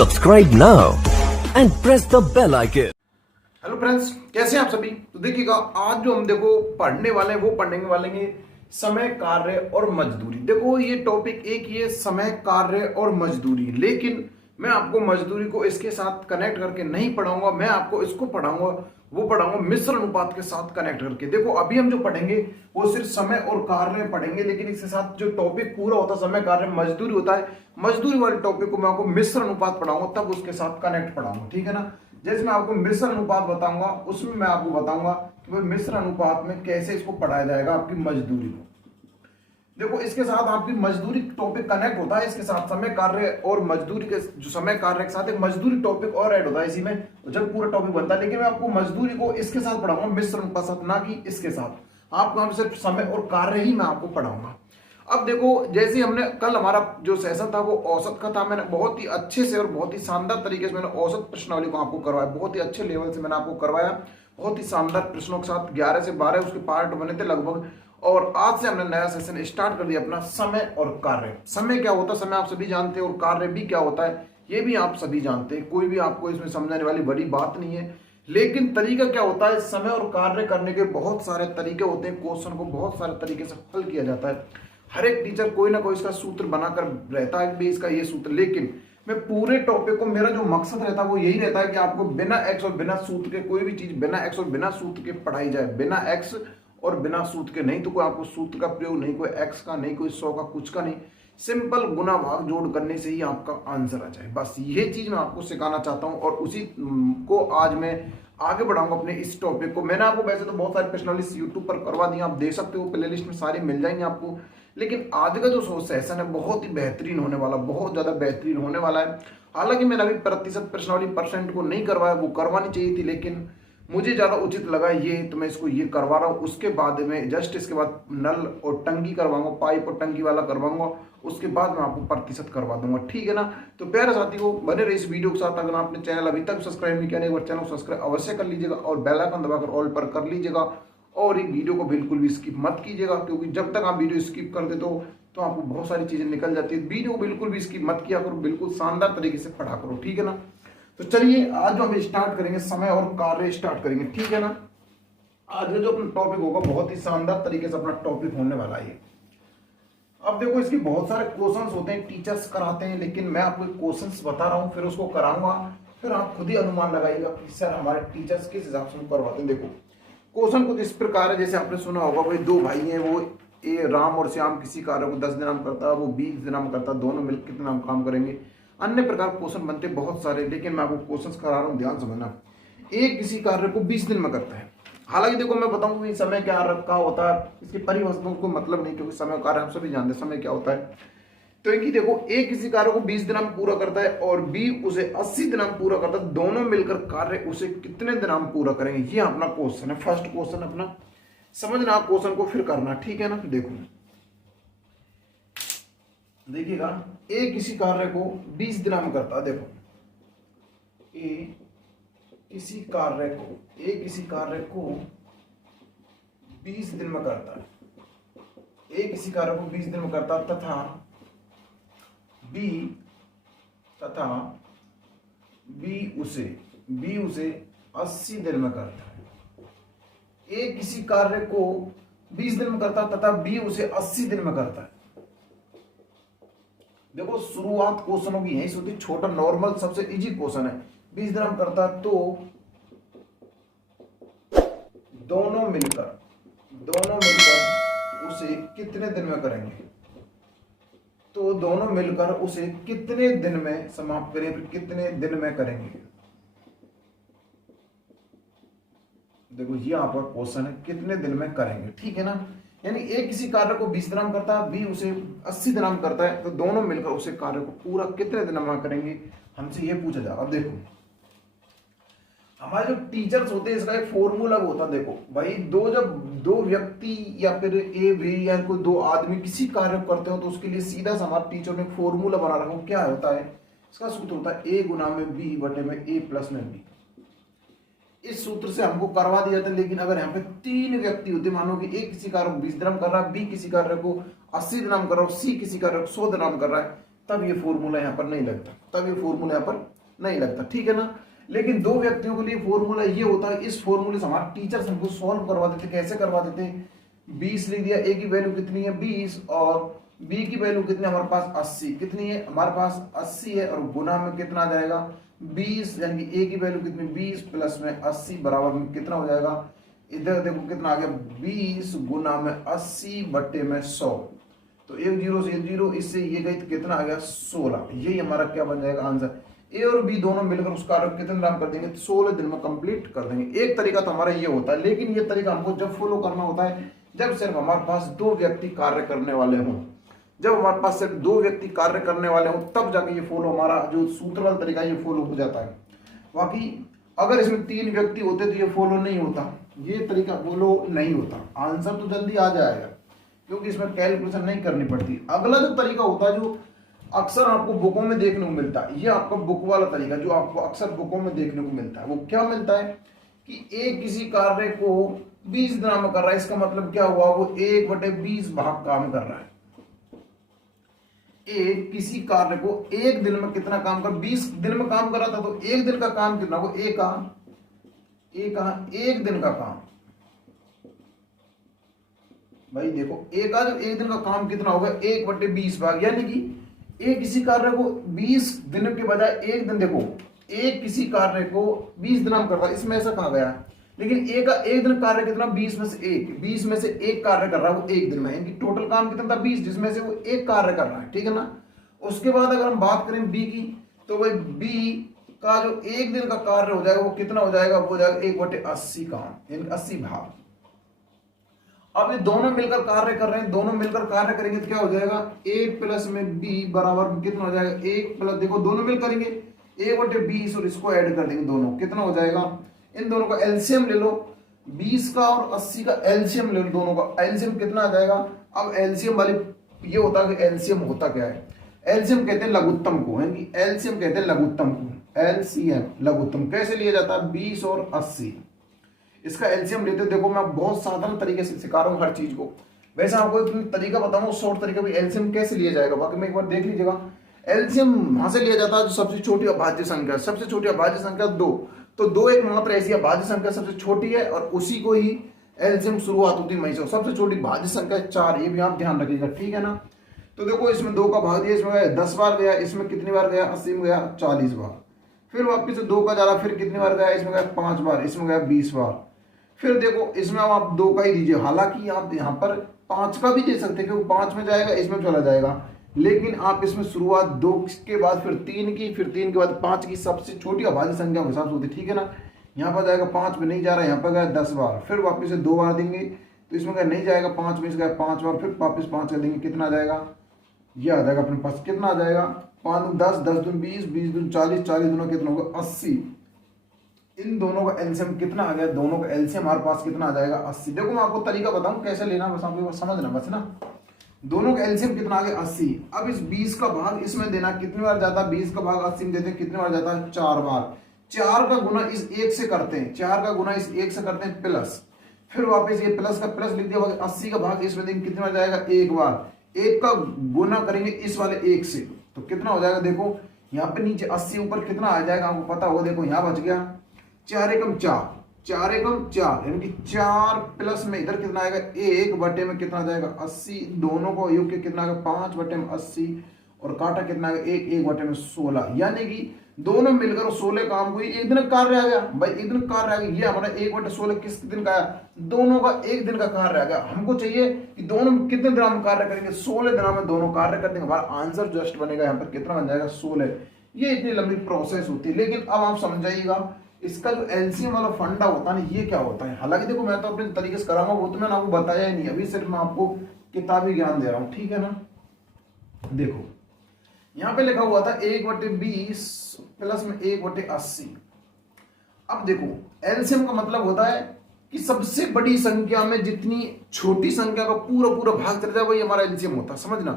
Subscribe now and press the bell icon. Hello friends, कैसे हैं आप सभी। तो देखिएगा, आज जो हम पढ़ने वाले हैं वो पढ़ने वाले हैं समय, कार्य और मजदूरी। देखो, ये टॉपिक एक ही है, समय, कार्य और मजदूरी। लेकिन मैं आपको मजदूरी को इसके साथ कनेक्ट करके नहीं पढ़ाऊंगा, मैं आपको इसको पढ़ाऊंगा मिश्र अनुपात के साथ कनेक्ट करके। देखो, अभी हम जो पढ़ेंगे वो सिर्फ समय और कार्य पढ़ेंगे, लेकिन इसके साथ जो टॉपिक पूरा होता है समय, कार्य, मजदूरी होता है, मजदूरी वाले टॉपिक को मैं आपको मिश्र अनुपात पढ़ाऊंगा, तब उसके साथ कनेक्ट पढ़ाऊंगा। ठीक है ना। जैसे मैं आपको मिश्र अनुपात बताऊंगा, उसमें मैं आपको बताऊंगा कि भाई मिश्र अनुपात में कैसे इसको पढ़ाया जाएगा आपकी मजदूरी को। देखो, इसके साथ आपकी मजदूरी टॉपिक कनेक्ट होता है, इसके साथ समय, कार्य और मजदूरी के जो समय, कार्य के साथ एक मजदूरी टॉपिक और ऐड होता है इसी में, जब पूरा टॉपिक बनता है। लेकिन मैं आपको मजदूरी को इसके साथ पढ़ाऊंगा, मिश्र अनुपात साथ, ना कि इसके साथ। आपको हम सिर्फ समय और कार्य ही मैं आपको पढ़ाऊंगा। अब देखो, जैसे हमने कल हमारा जो सेशन था वो औसत का था, मैंने बहुत ही अच्छे से और बहुत ही शानदार तरीके से मैंने औसत प्रश्नावली को आपको करवाया, बहुत ही अच्छे लेवल से मैंने आपको करवाया, बहुत ही शानदार प्रश्नों के साथ। 11 से 12 उसके पार्ट बने थे लगभग। और आज से हमने नया सेशन स्टार्ट कर दिया अपना समय और कार्य। समय क्या होता है, समय आप सभी जानते हैं, और कार्य भी क्या होता है ये भी आप सभी जानते हैं। कोई भी आपको इसमें समझाने वाली बड़ी बात नहीं है। लेकिन तरीका क्या होता है, समय और कार्य करने के बहुत सारे तरीके होते हैं, क्वेश्चन को बहुत सारे तरीके से हल किया जाता है। हर एक टीचर कोई ना कोई इसका सूत्र बनाकर रहता है कि इसका ये सूत्र। लेकिन मैं पूरे टॉपिक को, मेरा जो मकसद रहता है वो यही रहता है कि आपको बिना एक्स और बिना सूत्र के कोई भी चीज बिना एक्स और बिना सूत्र के पढ़ाई जाए। बिना एक्स और बिना सूत्र के नहीं, तो कोई आपको सूत्र का प्रयोग नहीं, कोई एक्स का नहीं, कोई 100 का, कुछ का नहीं। सिंपल गुना भाग जोड़ करने से ही आपका आंसर आ जाए, बस ये चीज मैं आपको सिखाना चाहता हूं। और उसी को आज मैं आगे बढ़ाऊंगा अपने इस टॉपिक को। मैंने आपको वैसे तो बहुत सारे प्रश्नावली यूट्यूब पर करवा दी, आप देख सकते हो, प्लेलिस्ट में सारी मिल जाएंगे आपको। लेकिन आज का जो सेशन है बहुत ही बेहतरीन होने वाला, बहुत ज्यादा बेहतरीन होने वाला है। हालांकि मैंने अभी प्रतिशत प्रश्नावली परसेंट को नहीं करवाया, वो करवानी चाहिए थी, लेकिन मुझे ज्यादा उचित लगा ये, तो मैं इसको ये करवा रहा हूँ। उसके बाद में जस्ट इसके बाद नल और टंकी करवाऊंगा, पाइप और टंकी वाला करवाऊंगा, उसके बाद मैं आपको प्रतिशत करवा दूंगा। ठीक है ना। तो प्यारे साथी को बने रहे इस वीडियो के साथ। अगर आपने चैनल अभी तक सब्सक्राइब नहीं किया, एक बार चैनल सब्सक्राइब अवश्य कर लीजिएगा और बेल आइकन दबाकर ऑल पर कर लीजिएगा। और ये वीडियो को बिल्कुल भी स्किप मत कीजिएगा, क्योंकि जब तक आप वीडियो स्किप कर देते हो तो आपको बहुत सारी चीजें निकल जाती है। वीडियो को बिल्कुल भी स्किप मत किया करो, बिल्कुल शानदार तरीके से पढ़ा करो। ठीक है ना। तो चलिए, आज जो हम स्टार्ट करेंगे समय और कार्य स्टार्ट करेंगे। ठीक है ना। आज जो अपना टॉपिक होगा बहुत ही शानदार तरीके से अपना टॉपिक होने वाला है। अब देखो, इसके बहुत सारे क्वेश्चंस होते हैं, टीचर्स कराते हैं, लेकिन मैं आपको क्वेश्चंस बता रहा हूँ, फिर उसको कराऊंगा, फिर आप खुद ही अनुमान लगाइएगा कि सर हमारे टीचर्स किस हिसाब से करवाते हैं। देखो, क्वेश्चन कुछ इस प्रकार है, जैसे आपने सुना होगा, भाई दो भाई हैं, वो राम और श्याम किसी कार्य को 10 दिनों में करता है, वो 20 दिनों में करता है, दोनों मिलकर कितना काम करेंगे। अन्य प्रकार क्वेश्चन बनते बहुत सारे, लेकिन मैं आपको क्वेश्चन करा रहा हूँ, ध्यान समझना। एक किसी कार्य को 20 दिन में करता है। हालांकि देखो, मैं बताऊंगा कि समय क्या रखा होता है, इसकी परिभाषा को मतलब नहीं, क्योंकि समय कार्य हम सभी जानते हैं समय क्या होता है। तो एक ही देखो, एक किसी कार्य को 20 दिनों में पूरा करता है और बी उसे 80 दिनों में पूरा करता है, दोनों मिलकर कार्य उसे कितने दिनों में पूरा करेंगे, ये अपना क्वेश्चन है। फर्स्ट क्वेश्चन अपना समझना, क्वेश्चन को फिर करना। ठीक है ना। देखो, देखिएगा, ए किसी कार्य को 20 दिनों में करता है। देखो, ए किसी कार्य को 20 दिन में करता है, ए किसी कार्य को 20 दिन में करता है, तथा बी उसे 80 दिन में करता है। ए किसी कार्य को 20 दिन में करता है तथा बी उसे 80 दिन में करता है। देखो, शुरुआत क्वेश्चनों की यही से होती है, छोटा नॉर्मल सबसे इजी क्वेश्चन है। 20 दिन में करता है तो दोनों मिलकर उसे कितने दिन में करेंगे, तो दोनों मिलकर उसे कितने दिन में समाप्त करेंगे, फिर कितने दिन में करेंगे। देखो, ये आपका क्वेश्चन है, कितने दिन में करेंगे। ठीक है ना। यानी एक किसी कार्य को 20 दिन में करता है, बी उसे 80 दिन में करता है, तो दोनों मिलकर उसे कार्य को पूरा कितने दिन में करेंगे, हमसे ये पूछा जाएगा। अब देखो, हमारे जो टीचर्स होते हैं इसका एक फॉर्मूला होता है। देखो भाई, जब दो व्यक्ति या फिर ए बी या कोई दो आदमी किसी कार्य को करते हो, तो उसके लिए सीधा सा हमारे टीचर ने फॉर्मूला बना रखा है। क्या होता है इसका सूत्र, होता है ए गुना में बी बटे में ए प्लस में बी। इस सूत्र से हमको करवा दिया था। लेकिन अगर यहाँ पे 3 व्यक्ति होते, मानो कि ए किसी कार्य को 20 दिन कर रहा है, बी किसी कार्य को 80 दिन कर रहा है, सी किसी कार्य को 100 दिन कर रहा है, तब ये फॉर्मूला यहाँ पर नहीं लगता, ठीक है ना। लेकिन दो व्यक्तियों के लिए फॉर्मूला ये होता है, इस फॉर्मूले से हमारे टीचर्स हमको सॉल्व करवा देते। कैसे करवा देते? 20 लिख दिया, ए की वैल्यू कितनी है 20 और बी की वैल्यू कितनी है हमारे पास 80, कितनी है हमारे पास 80 है, और गुना में कितना आ जाएगा 20, यानी कि ए की वैल्यू कितनी 20 प्लस में 80 बराबर में कितना हो जाएगा, इधर देखो कितना आ गया 20 गुना में 80 बट्टे में 100, तो 1 0 से 1 0, इससे ये गई तो कितना आ गया 16। यही हमारा क्या बन जाएगा आंसर। ए और बी दोनों मिलकर उसका कितने दिन कर देंगे, 16 दिन में कंप्लीट कर देंगे। एक तरीका तो हमारा ये होता है, लेकिन ये तरीका हमको जब फॉलो करना होता है जब सिर्फ हमारे पास दो व्यक्ति कार्य करने वाले हों, जब हमारे पास सिर्फ दो व्यक्ति कार्य करने वाले हों तब जाके ये फॉलो, हमारा जो सूत्र वाला तरीका ये फॉलो हो जाता है। बाकी अगर इसमें 3 व्यक्ति होते तो ये फॉलो नहीं होता, ये तरीका फॉलो नहीं होता। आंसर तो जल्दी आ जाएगा क्योंकि इसमें कैलकुलेशन नहीं करनी पड़ती। अगला जो तरीका होता है जो अक्सर आपको बुकों में देखने को मिलता है, ये आपका बुक वाला तरीका जो आपको अक्सर बुकों में देखने को मिलता है, वो क्या मिलता है कि एक किसी कार्य को 20 दिन में कर रहा है। इसका मतलब क्या हुआ, वो 1/20 भाग काम कर रहा है। एक किसी कार्य को एक दिन में कितना काम कर, 20 दिन में काम कर रहा था, तो एक दिन का काम कितना हो, एक दिन का काम। भाई देखो एक दिन का काम कितना होगा 1/20 भाग, यानी कि एक किसी कार्य को 20 दिन के बजाय एक दिन, देखो एक किसी कार्य को 20 दिन हम करता है, इसमें ऐसा कहा गया, लेकिन एक दिन कार्य कितना 20 में से एक कार्य कर रहा है वो एक दिन में, यानी टोटल काम कितना था 20, जिसमें से वो एक कार्य कर रहा है, ठीक है ना। उसके बाद अगर हम बात करें बी की, तो भाई बी का जो एक दिन का कार्य हो जाएगा वो कितना हो जाएगा, वो हो जाएगा 1/80 काम, यानी 80 भाग। अब ये दोनों मिलकर कार्य कर रहे हैं, दोनों मिलकर कार्य करेंगे तो क्या हो जाएगा, a प्लस में b बराबर कितना हो जाएगा, 1 प्लस, देखो दोनों मिल करेंगे 1/20 और इसको ऐड कर देंगे दोनों, कितना हो जाएगा, इन दोनों का एलसीएम ले लो, 20 का और 80 का एलसीएम ले लो, दोनों का एलसीएम कितना आ जाएगा। अब एलसीएम वाली ये होता है कि एलसीएम होता क्या है, एलसीएम कहते हैं लघुत्तम को, यानी एलसीएम कहते हैं लघुत्तम को, एलसीएम लघुत्तम कैसे लिया जाता है 20 और 80, इसका एलसीएम लेते हो। देखो मैं बहुत साधारण तरीके से सिखा रहा हूँ हर चीज को, वैसे आपको एक तरीका बताऊँ शॉर्ट तरीका भी, एलसीएम कैसे लिया जाएगा बाकी में एक बार देख लीजिएगा। एलसीएम वहां से लिया जाता है जो सबसे छोटी अभाज्य संख्या, सबसे छोटी अभाज्य संख्या 2, तो 2 एक मात्र ऐसी अभाज्य संख्या सबसे छोटी है और उसी को ही एलसीएम शुरुआत होती है वहीं से। सबसे छोटी भाज्य संख्या 4, ये भी आप ध्यान रखिएगा, ठीक है ना। तो देखो इसमें 2 का भाग दिया, इसमें गया 10 बार गया, इसमें कितनी बार गया 80 में गया 40 बार, फिर वापिस से 2 का जा रहा, फिर कितनी बार गया, इसमें गया 5 बार, इसमें गया 20 बार। फिर देखो इसमें आप 2 का ही दीजिए, हालांकि आप यहाँ पर 5 का भी दे सकते हैं क्योंकि 5 में जाएगा इसमें चला जाएगा, लेकिन आप इसमें शुरुआत 2 के बाद फिर 3 की, फिर 3 के बाद 5 की, सबसे छोटी अभाज्य संख्या के हिसाब से होती है, ठीक है ना। यहाँ पर जाएगा 5 में नहीं जा रहा है, यहाँ पर गया 10 बार, फिर वापस से 2 बार देंगे तो इसमें गया नहीं जाएगा 5 में, इसमें गया 5 बार, फिर वापस 5 का देंगे, कितना आ जाएगा, ये आ जाएगा अपने पास, कितना आ जाएगा 5 10 10 20 20 40 40 दोनों कितना होगा 80। इन दोनों का एलसीएम कितना आ गया, दोनों का एलसीएम हमारे पास कितना आ जाएगा 80। देखो मैं आपको तरीका बताऊं कैसे लेना, बस आपको समझना बस ना। दोनों का एलसीएम कितना आ गया 80। अब इस 20 का भाग इसमें देना, कितनी बार जाता है 20 का भाग 80 में देते हैं, कितनी बार जाता है 4 बार। 4 का गुना इस 1 से करते हैं, 4 का गुना इस 1 से करते हैं प्लस, फिर वापस ये प्लस का प्लस लिख दिया, 80 का भाग इसमें देंगे, कितनी बार जाएगा 1 बार। 1 का गुना करेंगे इस वाले 1 से तो कितना हो जाएगा, देखो यहाँ पे नीचे 80 ऊपर कितना आ जाएगा आपको पता होगा, देखो यहाँ बच गया 4 एकम 4, 4 एकम 4, यानी कि 4 प्लस में इधर कितना आएगा 1 बटे में कितना आ जाएगा 80, दोनों को योग के कितना आएगा 5 बटे में 80 और काटा कितना आएगा 1 बटे में 16, यानी कि दोनों मिलकर 16 काम को एक दिन का कार्य आ गया। भाई एक दिन का कार्य आ गया, ये हमारा 1/16 किस दिन का आया, दोनों का एक दिन का कार्य आ गया। हमको चाहिए कि दोनों कितने दिन में कार्य करेंगे, 16 दिन में दोनों कार्य कर देंगे, हमारा आंसर जस्ट बनेगा यहाँ पर कितना बन जाएगा 16। ये इतनी लंबी प्रोसेस होती है, लेकिन अब आप समझाइएगा इसका जो एलसीएम वाला फंडा होता है ना, ये क्या होता है। हालांकि देखो मैं तो अपने तरीके से कराऊंगा, वो तो मैंने आपको बताया ही नहीं, अभी सिर्फ मैं आपको किताबी ज्ञान दे रहा हूं, ठीक है ना। देखो यहां पे लिखा हुआ था 1/20 प्लस में 1/80। अब देखो एलसीएम का मतलब होता है कि सबसे बड़ी संख्या में जितनी छोटी संख्या का पूरा भाग चल जाए वही हमारा एलसीएम होता है। समझना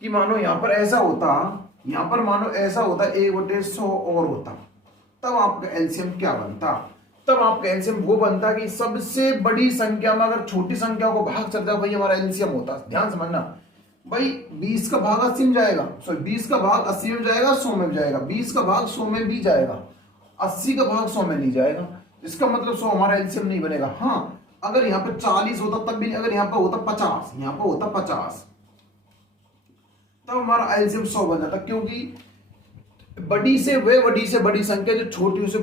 कि मानो यहां पर ऐसा होता, यहां पर मानो ऐसा होता 1/100 और होता, तब आपका एलसीएम क्या बनता, तब आपका एलसीएम वो बनता कि सबसे बड़ी संख्या में अगर छोटी संख्या को भाग चल जाए वही हमारा एलसीएम होता। ध्यान समझना, भाई 20 का भाग 80 में जाएगा, सॉरी 20 का भाग 80 में जाएगा, 100 में जाएगा, 20 का भाग 100 में भी जाएगा, 80 का भाग 100 में नहीं जाएगा। इसका मतलब 100 हमारा एलसीएम नहीं बनेगा। हाँ, अगर यहाँ पे 40 होता तब भी, अगर यहाँ पे होता 50, यहाँ पे होता 50, तब हमारा एलसीएम 100 बन जाता, क्योंकि बड़ी से बड़ी संख्या जो छोटी उसे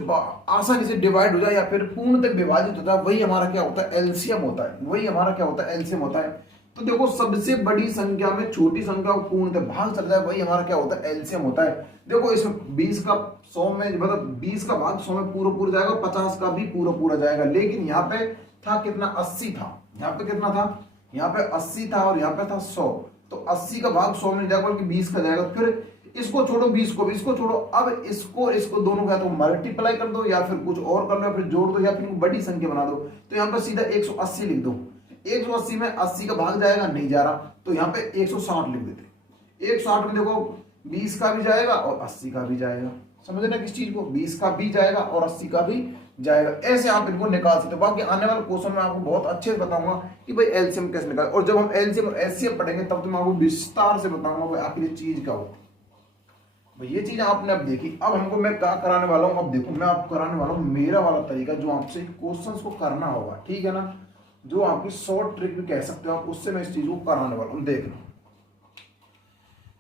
आसानी से डिवाइड हो जाए या फिर पूर्ण तक विभाजित होता है, वही हमारा क्या होता है, एलसीएम होता है। वही हमारा क्या होता है, एलसीएम होता है। तो देखो, सबसे बड़ी संख्या में छोटी संख्या को पूर्ण तक भाग चल जाए, वही हमारा क्या होता है, एलसीएम होता है। देखो, इसमें 20 का 100 में, मतलब 20 का भाग 100 में पूरा जाएगा, 50 का भी पूरा जाएगा। लेकिन यहाँ पे था कितना, 80 था। यहाँ पे कितना था, यहाँ पे 80 था और यहाँ पे था 100। तो 80 का भाग 100 में नहीं जाएगा, बल्कि 20 का जाएगा। फिर इसको छोड़ो, 20 को, इसको छोड़ो, अब इसको दोनों का तो मल्टीप्लाई कर दो, या फिर कुछ और कर लो, या फिर जोड़ दो, या फिर बड़ी संख्या बना दो। तो यहाँ पर सीधा 180 लिख दो। 180 में 80 का भाग जाएगा, नहीं जा रहा, तो यहाँ पे 160 लिख देते। 160 में देखो 20 का भी जाएगा और 80 का भी जाएगा। समझ ना किस चीज को, 20 का भी जाएगा और 80 का भी जाएगा। ऐसे आप इनको निकाल सकते हो। बाकी आने वाले क्वेश्चन में आपको बहुत अच्छे से बताऊंगा कि भाई एलसीएम कैसे निकाले, और जब हम एलसीएम और एचसीएफ पढ़ेंगे तब तो मैं आपको विस्तार से बताऊंगा भाई आखिर ये चीज क्या होती है। भाई ये चीज आपने अब देखी। अब हमको मैं क्या कराने वाला हूँ, अब देखो मैं आपको कराने वाला हूँ मेरा वाला तरीका, जो आपसे क्वेश्चंस को करना होगा, ठीक है ना, जो आपकी शॉर्ट ट्रिक भी कह सकते हो आप, उससे मैं इस चीज को कराने वाला हूँ। देखना,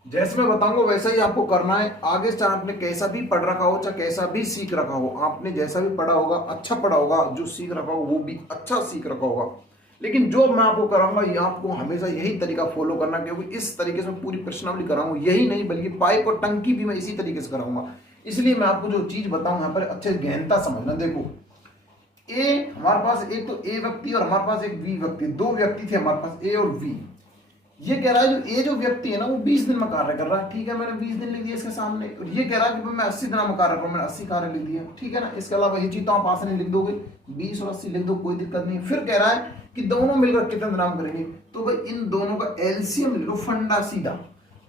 जैसे मैं बताऊंगा वैसा ही आपको करना है। आगे चाहे आपने कैसा भी पढ़ रखा हो, चाहे कैसा भी सीख रखा हो, आपने जैसा भी पढ़ा होगा अच्छा पढ़ा होगा, जो सीख रखा हो वो भी अच्छा सीख रखा होगा। लेकिन जो मैं आपको कराऊंगा ये आपको हमेशा यही तरीका फॉलो करना, क्योंकि इस तरीके से पूरी प्रश्नावली कराऊंगा। यही नहीं बल्कि पाइप और टंकी भी मैं इसी तरीके से कराऊंगा। इसलिए मैं आपको जो चीज बताऊं यहाँ पर अच्छे गहनता समझना। देखो, ए हमारे पास एक तो ए व्यक्ति और हमारे पास एक बी व्यक्ति, दो व्यक्ति थे हमारे पास, ए और बी। ये कह रहा है जो ए जो व्यक्ति है ना वो 20 दिन में कार्य कर रहा है, ठीक है, मैंने 20 दिन लिख दिया इसके सामने। और ये कह रहा है कि मैं 80 दिन में कार्य कर रहा हूं, मैंने 80 कार्य लिख दिया, ठीक है ना। इसके अलावा ये चीज तो आप आसानी लिख दोगे, 20 और 80 लिख दो, कोई दिक्कत नहीं। फिर कह रहा है कि दोनों मिलकर कितने दिन काम करेंगे, तो भाई इन दोनों का एलसीएम ले लो, फंडा सीधा।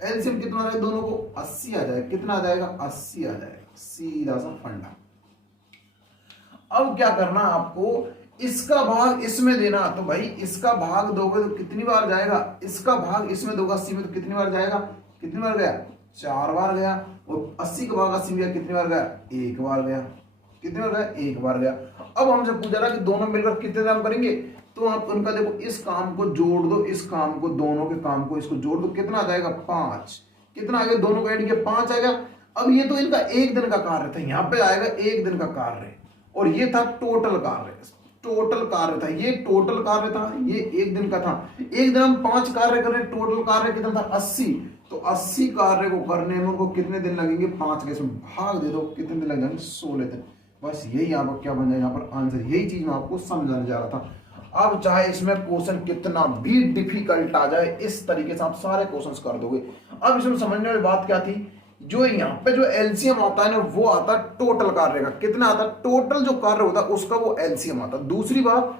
एलसीएम कितना आ जाएगा, दोनों को 80 आ जाएगा। कितना आ जाएगा, 80 आ जाएगा, सीधा सा फंडा। अब क्या करना आपको, इसका भाग इसमें देना, तो भाई इसका भाग दोगे तो कितनी बार जाएगा, इसका भाग इसमें दोगे 80 में, तो कितनी बार जाएगा, कितनी बार गया, 4 बार गया। और 80 का भाग 80 में गया, कितनी बार गया, 1 बार गया। कितनी बार गया, 1 बार गया। अब हमसे पूछा रहा कि दोनों मिलकर कितने काम करेंगे, तो आप उनका देखो इस काम को जोड़ दो, इस काम को, दोनों के काम को इसको जोड़ दो, कितना आ जाएगा, 5। कितना आ गया, दोनों को ऐड किया, 5 आएगा। अब ये तो इनका 1 दिन का कार्य था, यहाँ पे आएगा 1 दिन का कार्य, और ये था टोटल कार्य। टोटल कार्य था, ये टोटल कार्य था, ये 1 दिन का था। 1 दिन हम 5 कार्य कर रहे हैं, टोटल कार्य कितना था, 80। तो 80 कार्य को करने में उनको कितने दिन लगेंगे, 5 के इसमें भाग दे दो, कितने दिन लग जाएंगे, 16 दिन। बस यही आपको क्या बन जाएगा यहाँ पर आंसर। यही चीज मैं आपको समझाने जा रहा था। अब चाहे इसमें क्वेश्चन कितना भी डिफिकल्ट आ जाए, इस तरीके से आप सारे क्वेश्चन कर दोगे। अब इसमें समझने वाली बात क्या थी, जो यहाँ पे जो एलसीएम आता है ना, वो आता है टोटल कार्य का। कितना आता है, टोटल जो कार्य होता है उसका वो एलसीएम आता है। दूसरी बात,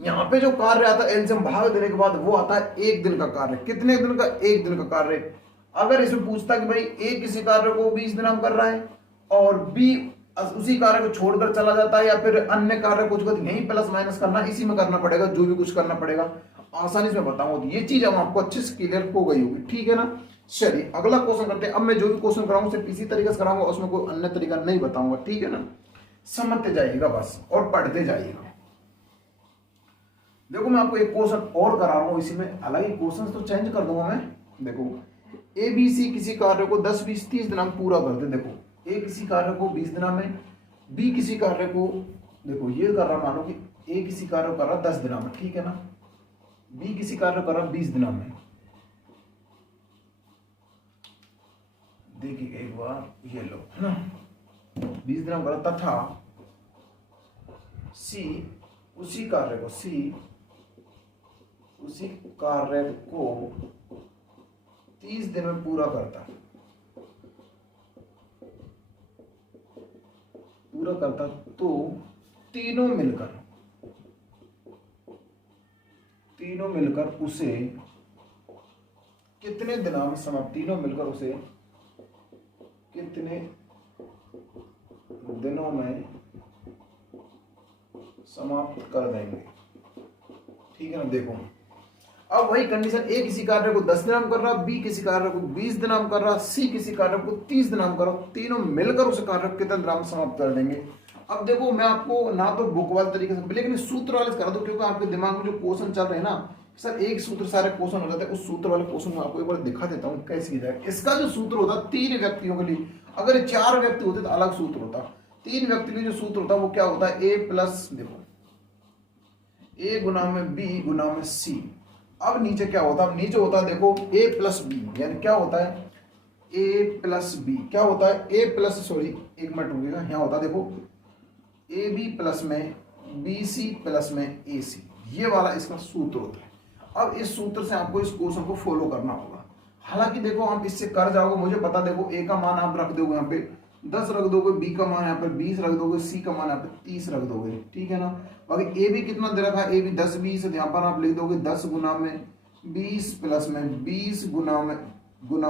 यहाँ पे जो कार्य आता है एलसीएम भाग देने के बाद, वो आता है 1 दिन का कार्य। कितने दिन का, 1 दिन का कार्य। अगर इसमें पूछता कि भाई ए किसी कार्य को 20 दिन हम कर रहा है और बी उसी कार्य को छोड़कर चला जाता है, या फिर अन्य कार्य कुछ यही प्लस माइनस करना, इसी में करना पड़ेगा, जो भी कुछ करना पड़ेगा आसानी से बताऊंगा। तो ये चीज हम आपको अच्छे से क्लियर हो गई होगी, ठीक है ना। चलिए अगला क्वेश्चन करते हैं। अब मैं जो भी क्वेश्चन कराऊंगा सिर्फ इसी तरीके से कराऊंगा, उसमें कोई अन्य तरीका नहीं बताऊंगा, ठीक है ना। समझते जाइएगा बस और पढ़ते जाइएगा। देखो मैं आपको एक क्वेश्चन और करा रहा हूं, इसी में अलग ही क्वेश्चन तो चेंज कर दूंगा मैं। देखो ए बी सी किसी कार्य को 10 20 30 दिन में पूरा करते। देखो ए किसी कार्य को 20 दिन में, बी किसी कार्य को, देखो ये कर रहा, मानो कि ए किसी कार्य को कर रहा 10 दिन में, ठीक है ना, बी किसी कार्य कर रहा 20 दिन में। देखिए एक बार ये लो, है ना, 20 दिन में कर रहा, तथा सी उसी कार्य को 30 दिन में पूरा करता, तो तीनों मिलकर उसे कितने दिनों में समाप्त, तीनों मिलकर उसे कितने दिनों में समाप्त कर देंगे, ठीक है ना। देखो अब वही कंडीशन, ए किसी कार्य को 10 दिनाम कर रहा, बी किसी कार्य को 20 दिनाम कर रहा, सी किसी कार्य को 30 दिनाम कर रहा, तीनों मिलकर उस कार्य को कितने दिनाम समाप्त कर देंगे। अब देखो मैं आपको ना तो बुक वाले तरीके से लेकिन सूत्र वाले से करा दो, क्योंकि आपके दिमाग में जो क्वेश्चन चल रहे हैं ना सर एक सूत्र सारे क्वेश्चन हो जाते हैं, उस सूत्र वाले क्वेश्चन में आपको एक बार दिखा देता हूँ कैसे किया जाएगा। इसका जो सूत्र होता है 3 व्यक्तियों के लिए, अगर 4 व्यक्ति होते तो अलग सूत्र होता, 3 व्यक्ति के लिए जो सूत्र होता है वो क्या होता है, ए प्लस, देखो ए गुना में बी गुना में सी। अब नीचे क्या होता है, अब नीचे होता है देखो ए प्लस बी, यानी क्या होता है ए प्लस बी, क्या होता है ए प्लस, सॉरी एक मिनट रुकिएगा, यहाँ होता है देखो ए बी प्लस में बी सी प्लस में ए सी, ये वाला इसका सूत्र होता है। अब इस सूत्र से आपको इस क्वेश्चन को फॉलो करना होगा। हालांकि देखो आप इससे कर जाओगे, मुझे पता, देखो ए का मान आप रख दोगे यहाँ पे 10 रख दोगे, बी का मान यहाँ पे 20 रख दोगे, सी का मान यहाँ पे 30 रख दोगे, ठीक है ना। बाकी ए भी कितना दे रखा है, ए भी 10 20, यहाँ पर आप लिख दोगे 10 गुना में 20 प्लस में 20 गुना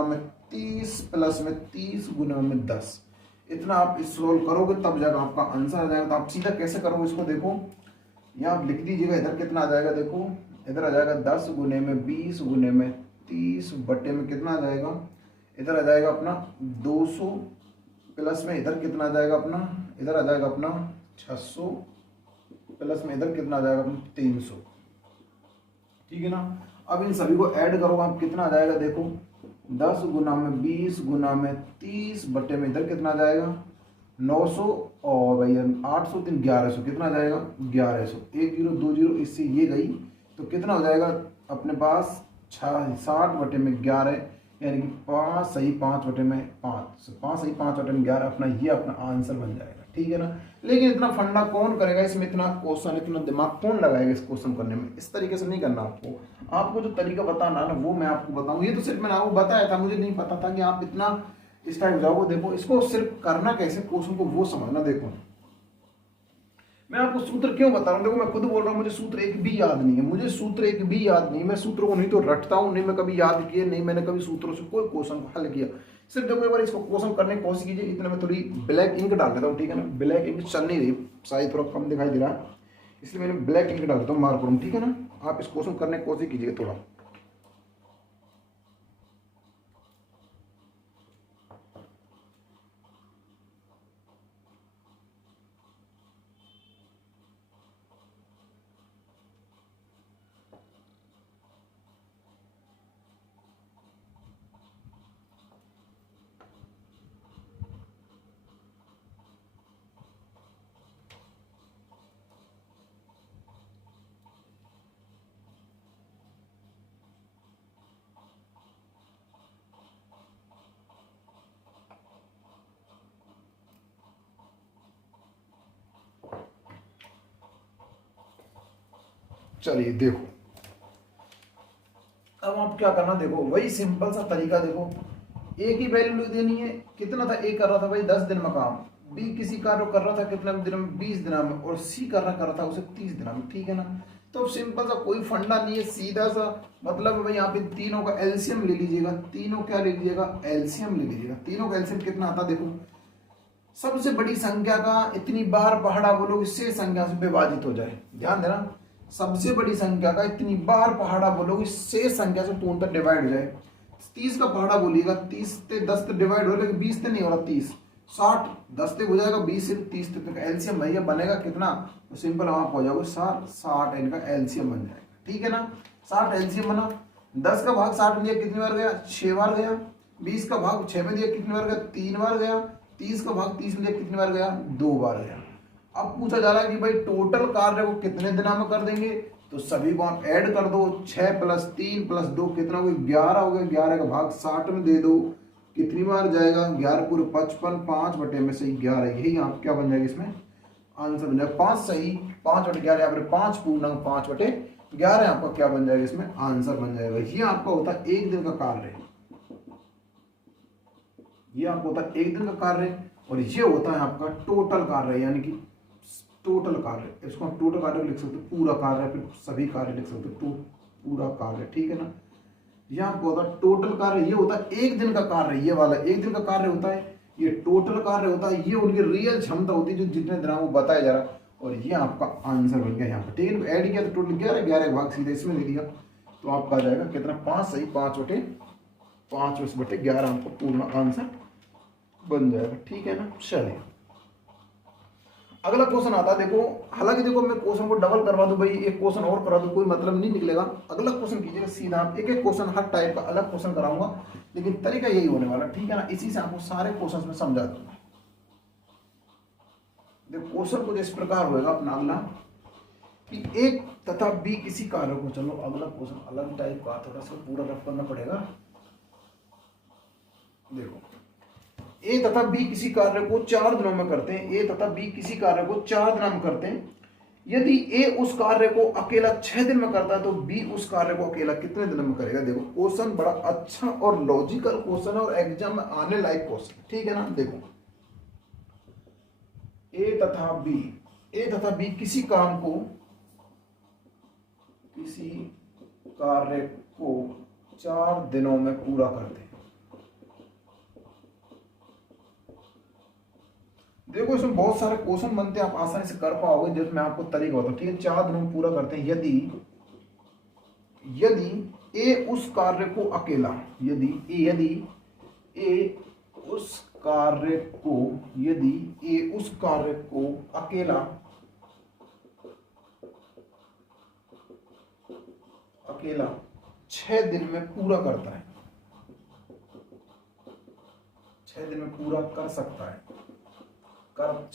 में 30 प्लस में 30 गुना में 10। इतना आप सोल्व करोगे तब जाकर आपका आंसर आ जाएगा। तो आप सीधा कैसे करोगे इसको, देखो यहाँ आप लिख दीजिएगा, इधर कितना आ जाएगा, देखो इधर आ जाएगा 10 गुने में 20 गुने में 30 बटे में कितना आ जाएगा, इधर आ जाएगा अपना 200 प्लस में इधर कितना आ जाएगा अपना, इधर आ जाएगा अपना 600 प्लस में इधर कितना आ जाएगा अपना 300, ठीक है ना। अब इन सभी को ऐड करो, आप कितना आ जाएगा, देखो 10 गुना में 20 गुना में 30 बटे में इधर कितना आ जाएगा 900 और भैया 800 3 1100, कितना आ जाएगा 1100, 1 0 2 0, इससे ये गई तो कितना हो जाएगा अपने पास 60 बटे में 11, यानी कि 5 सही 5 बटे में 5, 5 सही 5 बटे में 11, अपना ये अपना आंसर बन जाएगा, ठीक है ना। लेकिन इतना फंडा कौन करेगा इसमें, इतना क्वेश्चन इतना दिमाग कौन लगाएगा इस क्वेश्चन करने में, इस तरीके से नहीं करना आपको जो तरीका बताना ना वो मैं आपको बताऊँ। ये तो सिर्फ मैंने आपको बताया था, मुझे नहीं पता था कि आप इतना इस टाइप जाओगे। देखो इसको सिर्फ करना कैसे क्वेश्चन को वो समझना। देखो मैं आपको सूत्र क्यों बता रहा हूँ, देखो मैं खुद बोल रहा हूँ मुझे सूत्र एक भी याद नहीं है, मुझे सूत्र एक भी याद नहीं, मैं सूत्रों को नहीं तो रटता हूँ, नहीं मैं कभी याद किए, नहीं मैंने कभी सूत्रों से कोई क्वेश्चन को हल किया। सिर्फ देखो एक बार इसको क्वेश्चन करने की कोशिश कीजिए। इतना मैं थोड़ी ब्लैक इंक डाल देता हूँ, ठीक है ना, ब्लैक इंक चल नहीं रही, शायद थोड़ा कम दिखाई दे रहा है, इसलिए मैंने ब्लैक इंक डाल देता हूँ मार्कर में, ठीक है ना। आप इस क्वेश्चन करने की कोशिश कीजिए थोड़ा। चलिए देखो अब आप क्या करना, देखो वही सिंपल सा तरीका, देखो ए की वैल्यू देनी है, कितना था ए कर रहा था भाई 10 दिन में काम, बी किसी कार्य कर रहा था कितने दिन में 20 दिन में, और सी कर रहा था उसे 30 दिन में, ठीक है ना। तो सिंपल सा कोई फंडा नहीं है, सीधा सा मतलब भाई यहाँ पे तीनों का एलसीएम ले लीजिएगा, तीनों क्या ले लीजिएगा एलसीएम ले लीजिएगा। तीनों का एलसीएम कितना आता, देखो सबसे बड़ी संख्या का इतनी बार पहाड़ा बोलो इससे संख्या से विभाजित हो जाए, ध्यान देना, सबसे बड़ी संख्या का इतनी बार पहाड़ा बोलोगे शेष संख्या से पूर्णतः डिवाइड हो जाए। 30 का पहाड़ा बोलिएगा, 30 से 10 से डिवाइड हो, लेकिन 20 से नहीं हो रहा, 30 60 10 से हो जाएगा, 20 से 30 तक का एलसीएम भैया बनेगा कितना, तो सिंपल आप हो जाओगे 60 इनका एलसीएम बन जाएगा, ठीक है ना। 60 एलसीएम बना, 10 का भाग 60 में दिया कितनी बार गया 6 बार गया, 20 का भाग 6 में दिया कितनी बार गया 3 बार गया, 30 का भाग 30 में दिया कितनी बार गया 2 बार गया। अब पूछा जा रहा है कि भाई टोटल कार्य को कितने दिनों में कर देंगे, तो सभी को आप ऐड कर दो, 6 + 3 + 2 कितना हो गया 11 हो गया, 11 का भाग 60 में दे दो, कितनी बार जाएगा 11 पूरे 55, 5 बटे में सही 11, यही आप क्या बन जाएगा इसमें आंसर बन जाएगा 5 सही 5 बटे 11, यहाँ पर 5 पूर्णांक 5 बटे 11 आपका क्या बन जाएगा इसमें आंसर बन जाएगा। ये आपका होता है एक दिन का कार्य, ये आपको होता है एक दिन का कार्य, और ये होता है आपका टोटल कार्य, यानी कि टोटल कार्य, इसको हम टोटल कार्य लिख सकते हैं, पूरा कार्य, फिर सभी कार्य लिख सकते हैं, पूरा कार्य, ठीक है ना। ये आपको होता है टोटल कार्य, ये होता है एक दिन का कार्य, ये वाला एक दिन का कार्य होता है, ये टोटल कार्य होता है, ये उनकी रियल क्षमता होती है जो जितने दिन वो बताया जा रहा है, और ये आपका आंसर बन गया यहाँ पर, ठीक है। ऐड किया तो टोटल 11 का भाग सीधे इसमें दे दिया, तो आपका आ जाएगा कितना 5 सही 5/5/11 आपको पूर्ण आंसर बन जाएगा। ठीक है ना। चलिए अगला क्वेश्चन आता है। देखो हालांकि देखो मैं क्वेश्चन को डबल करवा दूं भाई, एक क्वेश्चन और करा दूं, कोई मतलब नहीं निकलेगा। अगला क्वेश्चन कीजिएगा सीधा, आप एक एक क्वेश्चन हर टाइप का अलग क्वेश्चन कराऊंगा, लेकिन तरीका यही होने वाला। ठीक है ना। इसी से आपको सारे क्वेश्चन में समझा दूंगा। देखो क्वेश्चन कुछ इस प्रकार होगा अपना अगला कि एक तथा बी किसी कार्य को, चलो अगला क्वेश्चन अलग टाइप का, थोड़ा सा पूरा रफ करना पड़ेगा। देखो ए तथा बी किसी कार्य को 4 दिनों में करते हैं। ए तथा बी किसी कार्य को 4 दिनों में करते हैं। यदि ए उस कार्य को अकेला 6 दिन में करता है तो बी उस कार्य को अकेला कितने दिन में करेगा। देखो क्वेश्चन बड़ा अच्छा और लॉजिकल क्वेश्चन है और एग्जाम में आने लायक क्वेश्चन। ठीक है ना। देखो ए तथा बी किसी कार्य को 4 दिनों में पूरा करते हैं। देखो इसमें बहुत सारे क्वेश्चन बनते हैं, आप आसानी से कर पाओगे, जिसमें मैं आपको तरीका बताऊं। ठीक है 4 दिनों में पूरा करते हैं। यदि ए उस कार्य को अकेला, यदि ए उस कार्य को अकेला 6 दिन में पूरा करता है, 6 दिन में पूरा कर सकता है,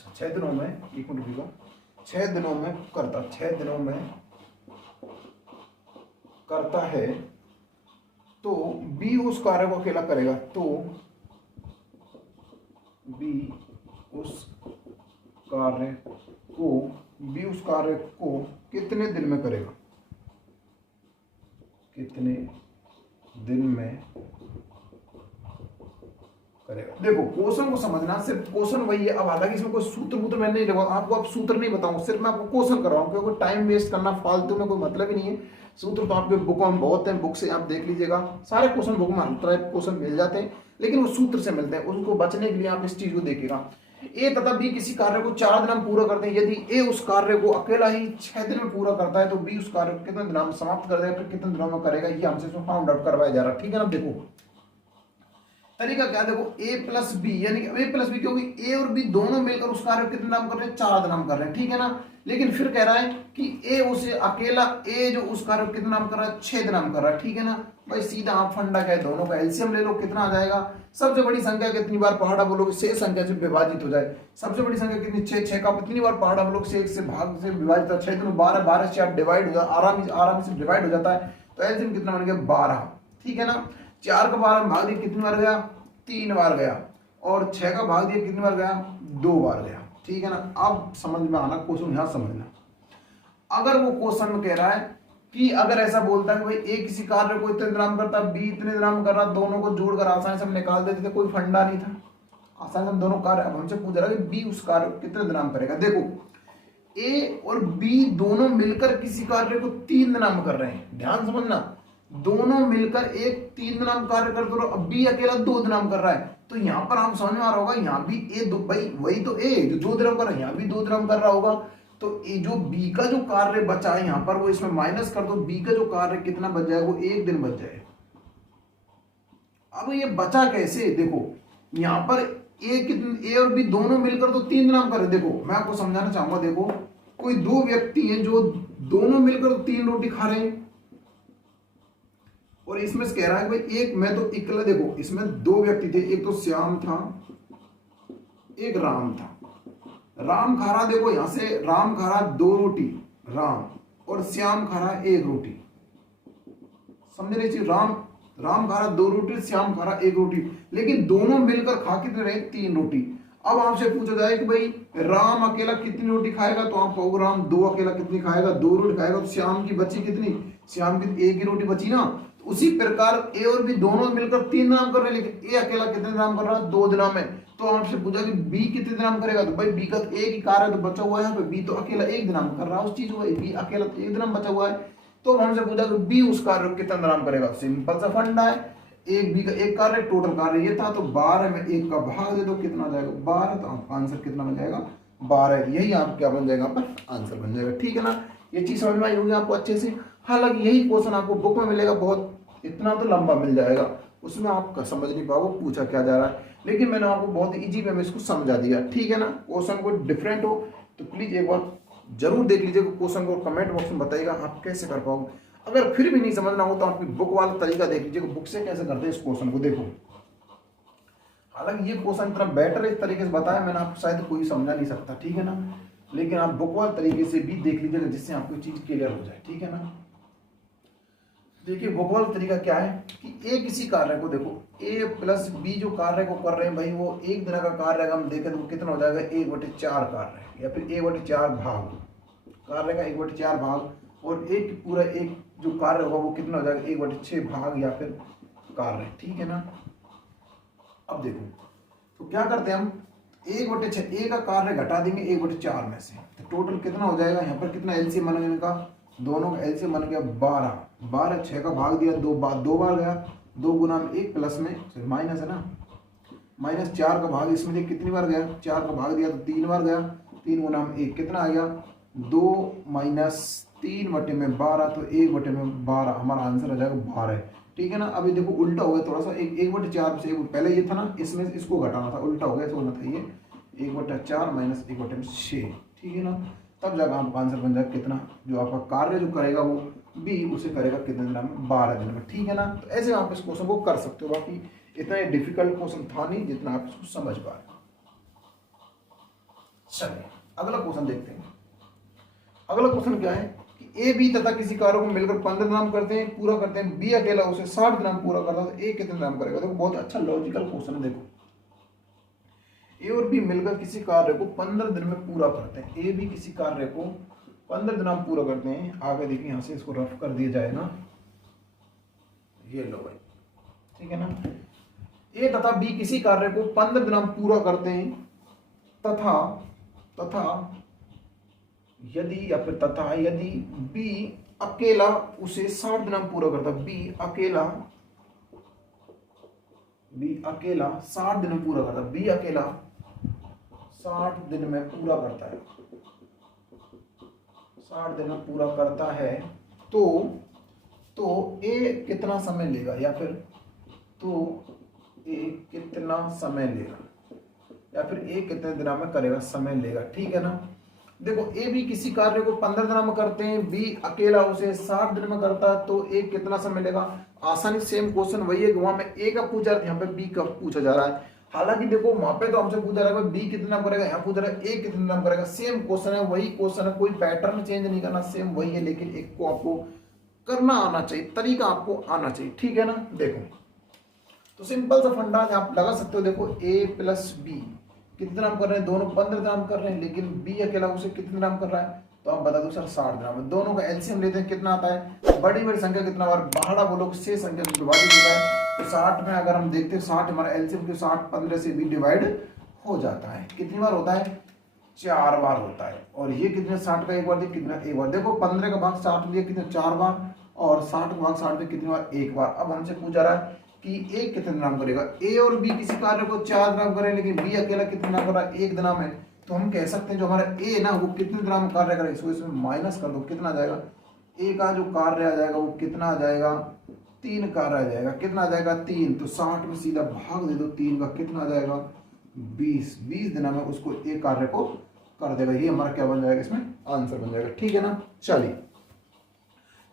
6 दिनों में, एक मिनट रुको, 6 दिनों में करता है तो बी उस कार्य को अकेला करेगा, तो बी उस कार्य को कितने दिन में करेगा, कितने दिन में करेगा। देखो क्वेश्चन को समझना, सिर्फ क्वेश्चन वही है। अब हालांकि इसमें कोई सूत्र मैं नहीं लगाऊंगा आपको, अब सूत्र नहीं बताऊंगा, सिर्फ मैं आपको क्वेश्चन करवाऊंगा, क्योंकि टाइम वेस्ट करना फालतू में कोई मतलब ही नहीं है। सूत्र तो आपके बुक में बहुत है, बुक से आप देख लीजिएगा, सारे क्वेश्चन बुक में हर तरह के क्वेश्चन मिल जाते हैं, लेकिन वो सूत्र से मिलते हैं। उसको बचने के लिए आप इस चीज को देखिएगा। ए तथा बी किसी कार्य को 4 दिन में पूरा करते हैं। यदि ए उस कार्य को अकेला ही 6 दिन में पूरा करता है तो बी उस कार्य को कितने दिनों में समाप्त कर देगा, फिर कितने दिनों में करेगा, ये हमसे इसमें फाउंड आउट करवाया जा रहा है। ठीक है ना। देखो तरीका क्या, देखो ए प्लस बी, यानी कि ए प्लस बी, क्योंकि ए और बी दोनों मिलकर उस कार्य को कितने नाम कर रहे हैं, 4 नाम कर रहे हैं। ठीक है ना। लेकिन फिर कह रहा है कि ए उसे अकेला, ए जो उस कार्य को कितने नाम कर रहा है, 6 नाम कर रहा है। ठीक है ना भाई, सीधा आप फंडा क्या है, दोनों का एलसीएम ले लो, कितना आ जाएगा। सबसे बड़ी संख्या कितनी बार पहाड़ा बोलोगे, 6 संख्या से विभाजित हो जाए। सबसे बड़ी संख्या कितनी, 6 का कितनी बार पहाड़ा बोलोगे, 6 से भाग से विभाजित, 6 दिन 12 से 8 डिवाइड हो जाता, आराम से डिवाइड हो जाता है। तो एलसीएम कितना बन गया, 12। ठीक है ना। 4 का 12 भाग दिया कितनी बार गया, 3 बार गया, और 6 का भाग दिया कितनी बार गया, 2 बार गया। ठीक है ना। अब समझ में आना क्वेश्चन, यहां समझना। अगर वो क्वेश्चन में कह रहा है कि अगर ऐसा बोलता है कि भाई ए किसी कार्य को इतने दिनों में करता है, बी इतने दिनों में कर रहा, दोनों को जोड़कर आसानी से हम निकाल देते थे, कोई फंडा नहीं था, आसानी से हम दोनों कार्य। अब हमसे पूछ रहा है कि बी उस कार्य को कितने दिनों में करेगा। देखो ए और बी दोनों मिलकर किसी कार्य को 3 दिनों में कर रहे हैं, ध्यान समझना, दोनों मिलकर एक 3 दिनाम कार्य करते रहो। अब बी अकेला 2 दिनाम कर रहा है, तो यहां पर हम समझ में आ रहा होगा, यहाँ भी ए दो, भाई वही तो ए जो 2 दिनाम कर रहा है, यहाँ भी 2 दिनाम कर रहा होगा। तो ए जो बी का जो कार्य बचा है यहाँ पर, वो इसमें माइनस कर दो, बी का जो कार्य कितना बच जाएगा, वो 1 दिन बच जाएगा। अब ये बचा कैसे, देखो यहाँ पर ए और बी दोनों मिलकर तो 3 दिनाम कर रहे। देखो मैं आपको समझाना चाहूंगा, देखो कोई 2 व्यक्ति हैं जो दोनों मिलकर 3 रोटी खा रहे हैं, और इसमें कह रहा है कि भाई एक मैं तो इकला, देखो इसमें 2 व्यक्ति थे, एक तो श्याम था, एक राम था। राम खा रहा, देखो यहां से राम खा रहा 2 रोटी राम, और श्याम खा रहा 1 रोटी। समझ रहे चीज, राम खा रहा 2 रोटी, श्याम खा रहा 1 रोटी, लेकिन दोनों मिलकर खा कितने रहे, 3 रोटी। अब आपसे पूछा जाए कि भाई राम अकेला कितनी रोटी खाएगा, तो आप कहोगे राम 2 अकेला कितनी खाएगा, 2 रोटी खाएगा। तो श्याम की बची कितनी, श्याम की 1 ही रोटी बची ना। तो उसी प्रकार ए और बी दोनों मिलकर 3 दिनाम कर रहे हैं, लेकिन ए अकेला कितने दिनाम कर रहा है, 2 दिनाम में। तो आपसे पूछा कि बी कितने दिनाम करेगा, तो भाई बी का तो 1 ही कार्य तो बचा हुआ है यहाँ पे, बी तो अकेला 1 दिनाम कर रहा है उस चीज को, बी अकेला तो 1 दिनाम बचा हुआ है। तो हमसे पूछा कि बी उस कार्य को कितना दिनाम करेगा, सिंपल सा फंडा है, एक बी का 1 कार्य, टोटल कार्य ये था, तो 12 में 1 का भाग दे दो, कितना जाएगा 12, तो आपका आंसर कितना बन जाएगा 12। यही आप क्या बन जाएगा, पर आंसर बन जाएगा। ठीक है ना। ये चीज समझ में आई होगी आपको अच्छे से। हालांकि यही क्वेश्चन आपको बुक में मिलेगा, बहुत इतना तो लंबा मिल जाएगा, उसमें आप समझ नहीं पाओगे पूछा क्या जा रहा है, लेकिन मैंने आपको बहुत इजी वे में इसको समझा दिया, ठीक है ना। क्वेश्चन को डिफरेंट हो तो प्लीज एक बार जरूर देख लीजिए क्वेश्चन को, कमेंट बॉक्स में बताइएगा आप कैसे कर पाओगे। अगर फिर भी नहीं समझना हो तो आपकी बुक वाला तरीका देख लीजिए, बुक से कैसे करते हैं इस क्वेश्चन को। देखो हालांकि ये क्वेश्चन इतना बेटर इस तरीके से बताया मैंने आपको, शायद कोई समझा नहीं सकता, ठीक है ना, लेकिन आप बुक वाले तरीके से भी देख लीजिएगा जिससे आपको चीज क्लियर हो जाए, ठीक है ना। देखिए बुक वाला तरीका क्या है कि ए किसी कार्य को, देखो ए प्लस बी जो कार्य को कर रहे हैं भाई वो एक तरह का कार्य अगर हम देखें तो कितना हो जाएगा 1/4 कार्य, या फिर 1/4 भाग कार्य का 1/4 भाग, और एक पूरा एक जो कार्य होगा वो कितना हो जाएगा 1/6 भाग या फिर कार्य, ठीक है ना। अब देखो तो क्या करते हैं हम 1/6 ए का कार्य घटा देंगे 1/4 में से, तो टोटल कितना हो जाएगा, यहाँ पर कितना एलसीएम बन गया इनका, दोनों का एलसीएम बन गया 12, 12 6 का भाग दिया, दो बार गया, 2 गुना में 1 प्लस में माइनस है ना, -4 का भाग इसमें देख कितनी बार गया, 4 का भाग दिया तो 3 बार गया, 3 गुना में 1 कितना आ गया 2 - 3/12, तो 1/12 हमारा आंसर आ जाएगा 12, ठीक है ना। अभी देखो उल्टा हो गया थोड़ा सा, 1/4 से पहले ये था ना, इसमें इसको घटाना था, उल्टा हो गया तो होना था ये 1/4 - 1/6, ठीक है ना। तब जाकर आपका आंसर बन जाएगा कितना, जो आपका कार्य जो करेगा वो बी उसे करेगा कितने दिन में, 12 दिन में, ठीक है ना। तो ऐसे आप इस क्वेश्चन को कर सकते हो, बाकी इतना डिफिकल्ट क्वेश्चन था नहीं जितना आप इसको समझ पा रहे। चलिए अगला क्वेश्चन देखते हैं। अगला क्वेश्चन क्या है कि ए बी तथा किसी कार्य को मिलकर 15 दिन करते हैं, पूरा करते हैं, बी अकेला उसे 60 दिन पूरा करता है, तो ए कितने दिन करेगा। देखो बहुत अच्छा लॉजिकल क्वेश्चन है। देखो ए और बी मिलकर किसी कार्य को 15 दिन में पूरा करते हैं, ए बी किसी कार्य को 15 दिन आप पूरा करते हैं। आगे देखिए यहाँ से इसको रफ कर दिया जाए ना, ये लो भाई, ठीक है ना। ए तथा बी किसी कार्य को 15 दिन आप पूरा करते हैं, तथा यदि या फिर तथा यदि बी अकेला उसे 60 दिन में पूरा करता, बी अकेला 60 दिन में पूरा करता, बी अकेला 60 दिन में पूरा करता है, 60 दिन में पूरा करता है, तो ए कितना समय लेगा, या फिर तो ए कितना समय लेगा, या फिर ए कितने दिन में करेगा, समय लेगा, ठीक है ना। देखो ए बी किसी कार्य को 15 दिन में करते हैं, बी अकेला उसे 60 दिन में करता है, तो ए कितना समय लेगा। आसानी सेम क्वेश्चन वही है, वहां में ए का पूछा रहा है, यहाँ पे बी का पूछा जा रहा है। हालांकि देखो वहां पे तो हमसे पूछा रहा है बी कितना करेगा, यहाँ पूछ रहा है ए कितना करेगा, सेम क्वेश्चन है, वही क्वेश्चन है, कोई पैटर्न चेंज नहीं करना, सेम वही है, लेकिन एक को आपको करना आना चाहिए, तरीका आपको आना चाहिए, ठीक है ना। देखो तो सिंपल सा फंडा आप लगा सकते हो। देखो ए प्लस बी कितने नाम कर रहे हैं, दोनों 15 नाम कर रहे हैं, लेकिन बी अकेला उसे कितने नाम कर रहा है, तो आप बता दो सर 60 ग्राम। दोनों का एलसीएम लेते हैं, कितना आता है, बड़ी बड़ी संख्या कितना बार बाहर बोलो से संख्या से डिवाइड होता है, तो 60 में अगर हम देखते हैं 60 हमारा एलसीएम के 60 15 से भी डिवाइड हो जाता है, कितनी बार होता है, 4 बार होता है। और ये कितने 60 का एक बार कितना एक बार, देखो 15 का भाग 60 लिया कितने 4 बार, और 60 का भाग 60 में कितनी बार, एक बार। अब हमसे पूछा रहा है कि ए कितने नाम करेगा, ए और बी किसी कार्य को 4 नाम करें, लेकिन बी अकेला कितने नाम कर रहा है, 1 नाम है, तो हम कह सकते हैं जो हमारा ए ना वो कितने नाम कार्य करेगा, इसको इसमें माइनस कर दो, कितना आ जाएगा, ए का जो कार्य आ जाएगा वो कितना आ जाएगा, 3 कार्य आ जाएगा, कितना आ जाएगा 3, तो 60 में सीधा भाग दे दो 3 का, कितना आ जाएगा 20 दिन में उसको ए कार्य को कर देगा, ये हमारा क्या बन जाएगा, इसमें आंसर बन जाएगा, ठीक है ना। चलिए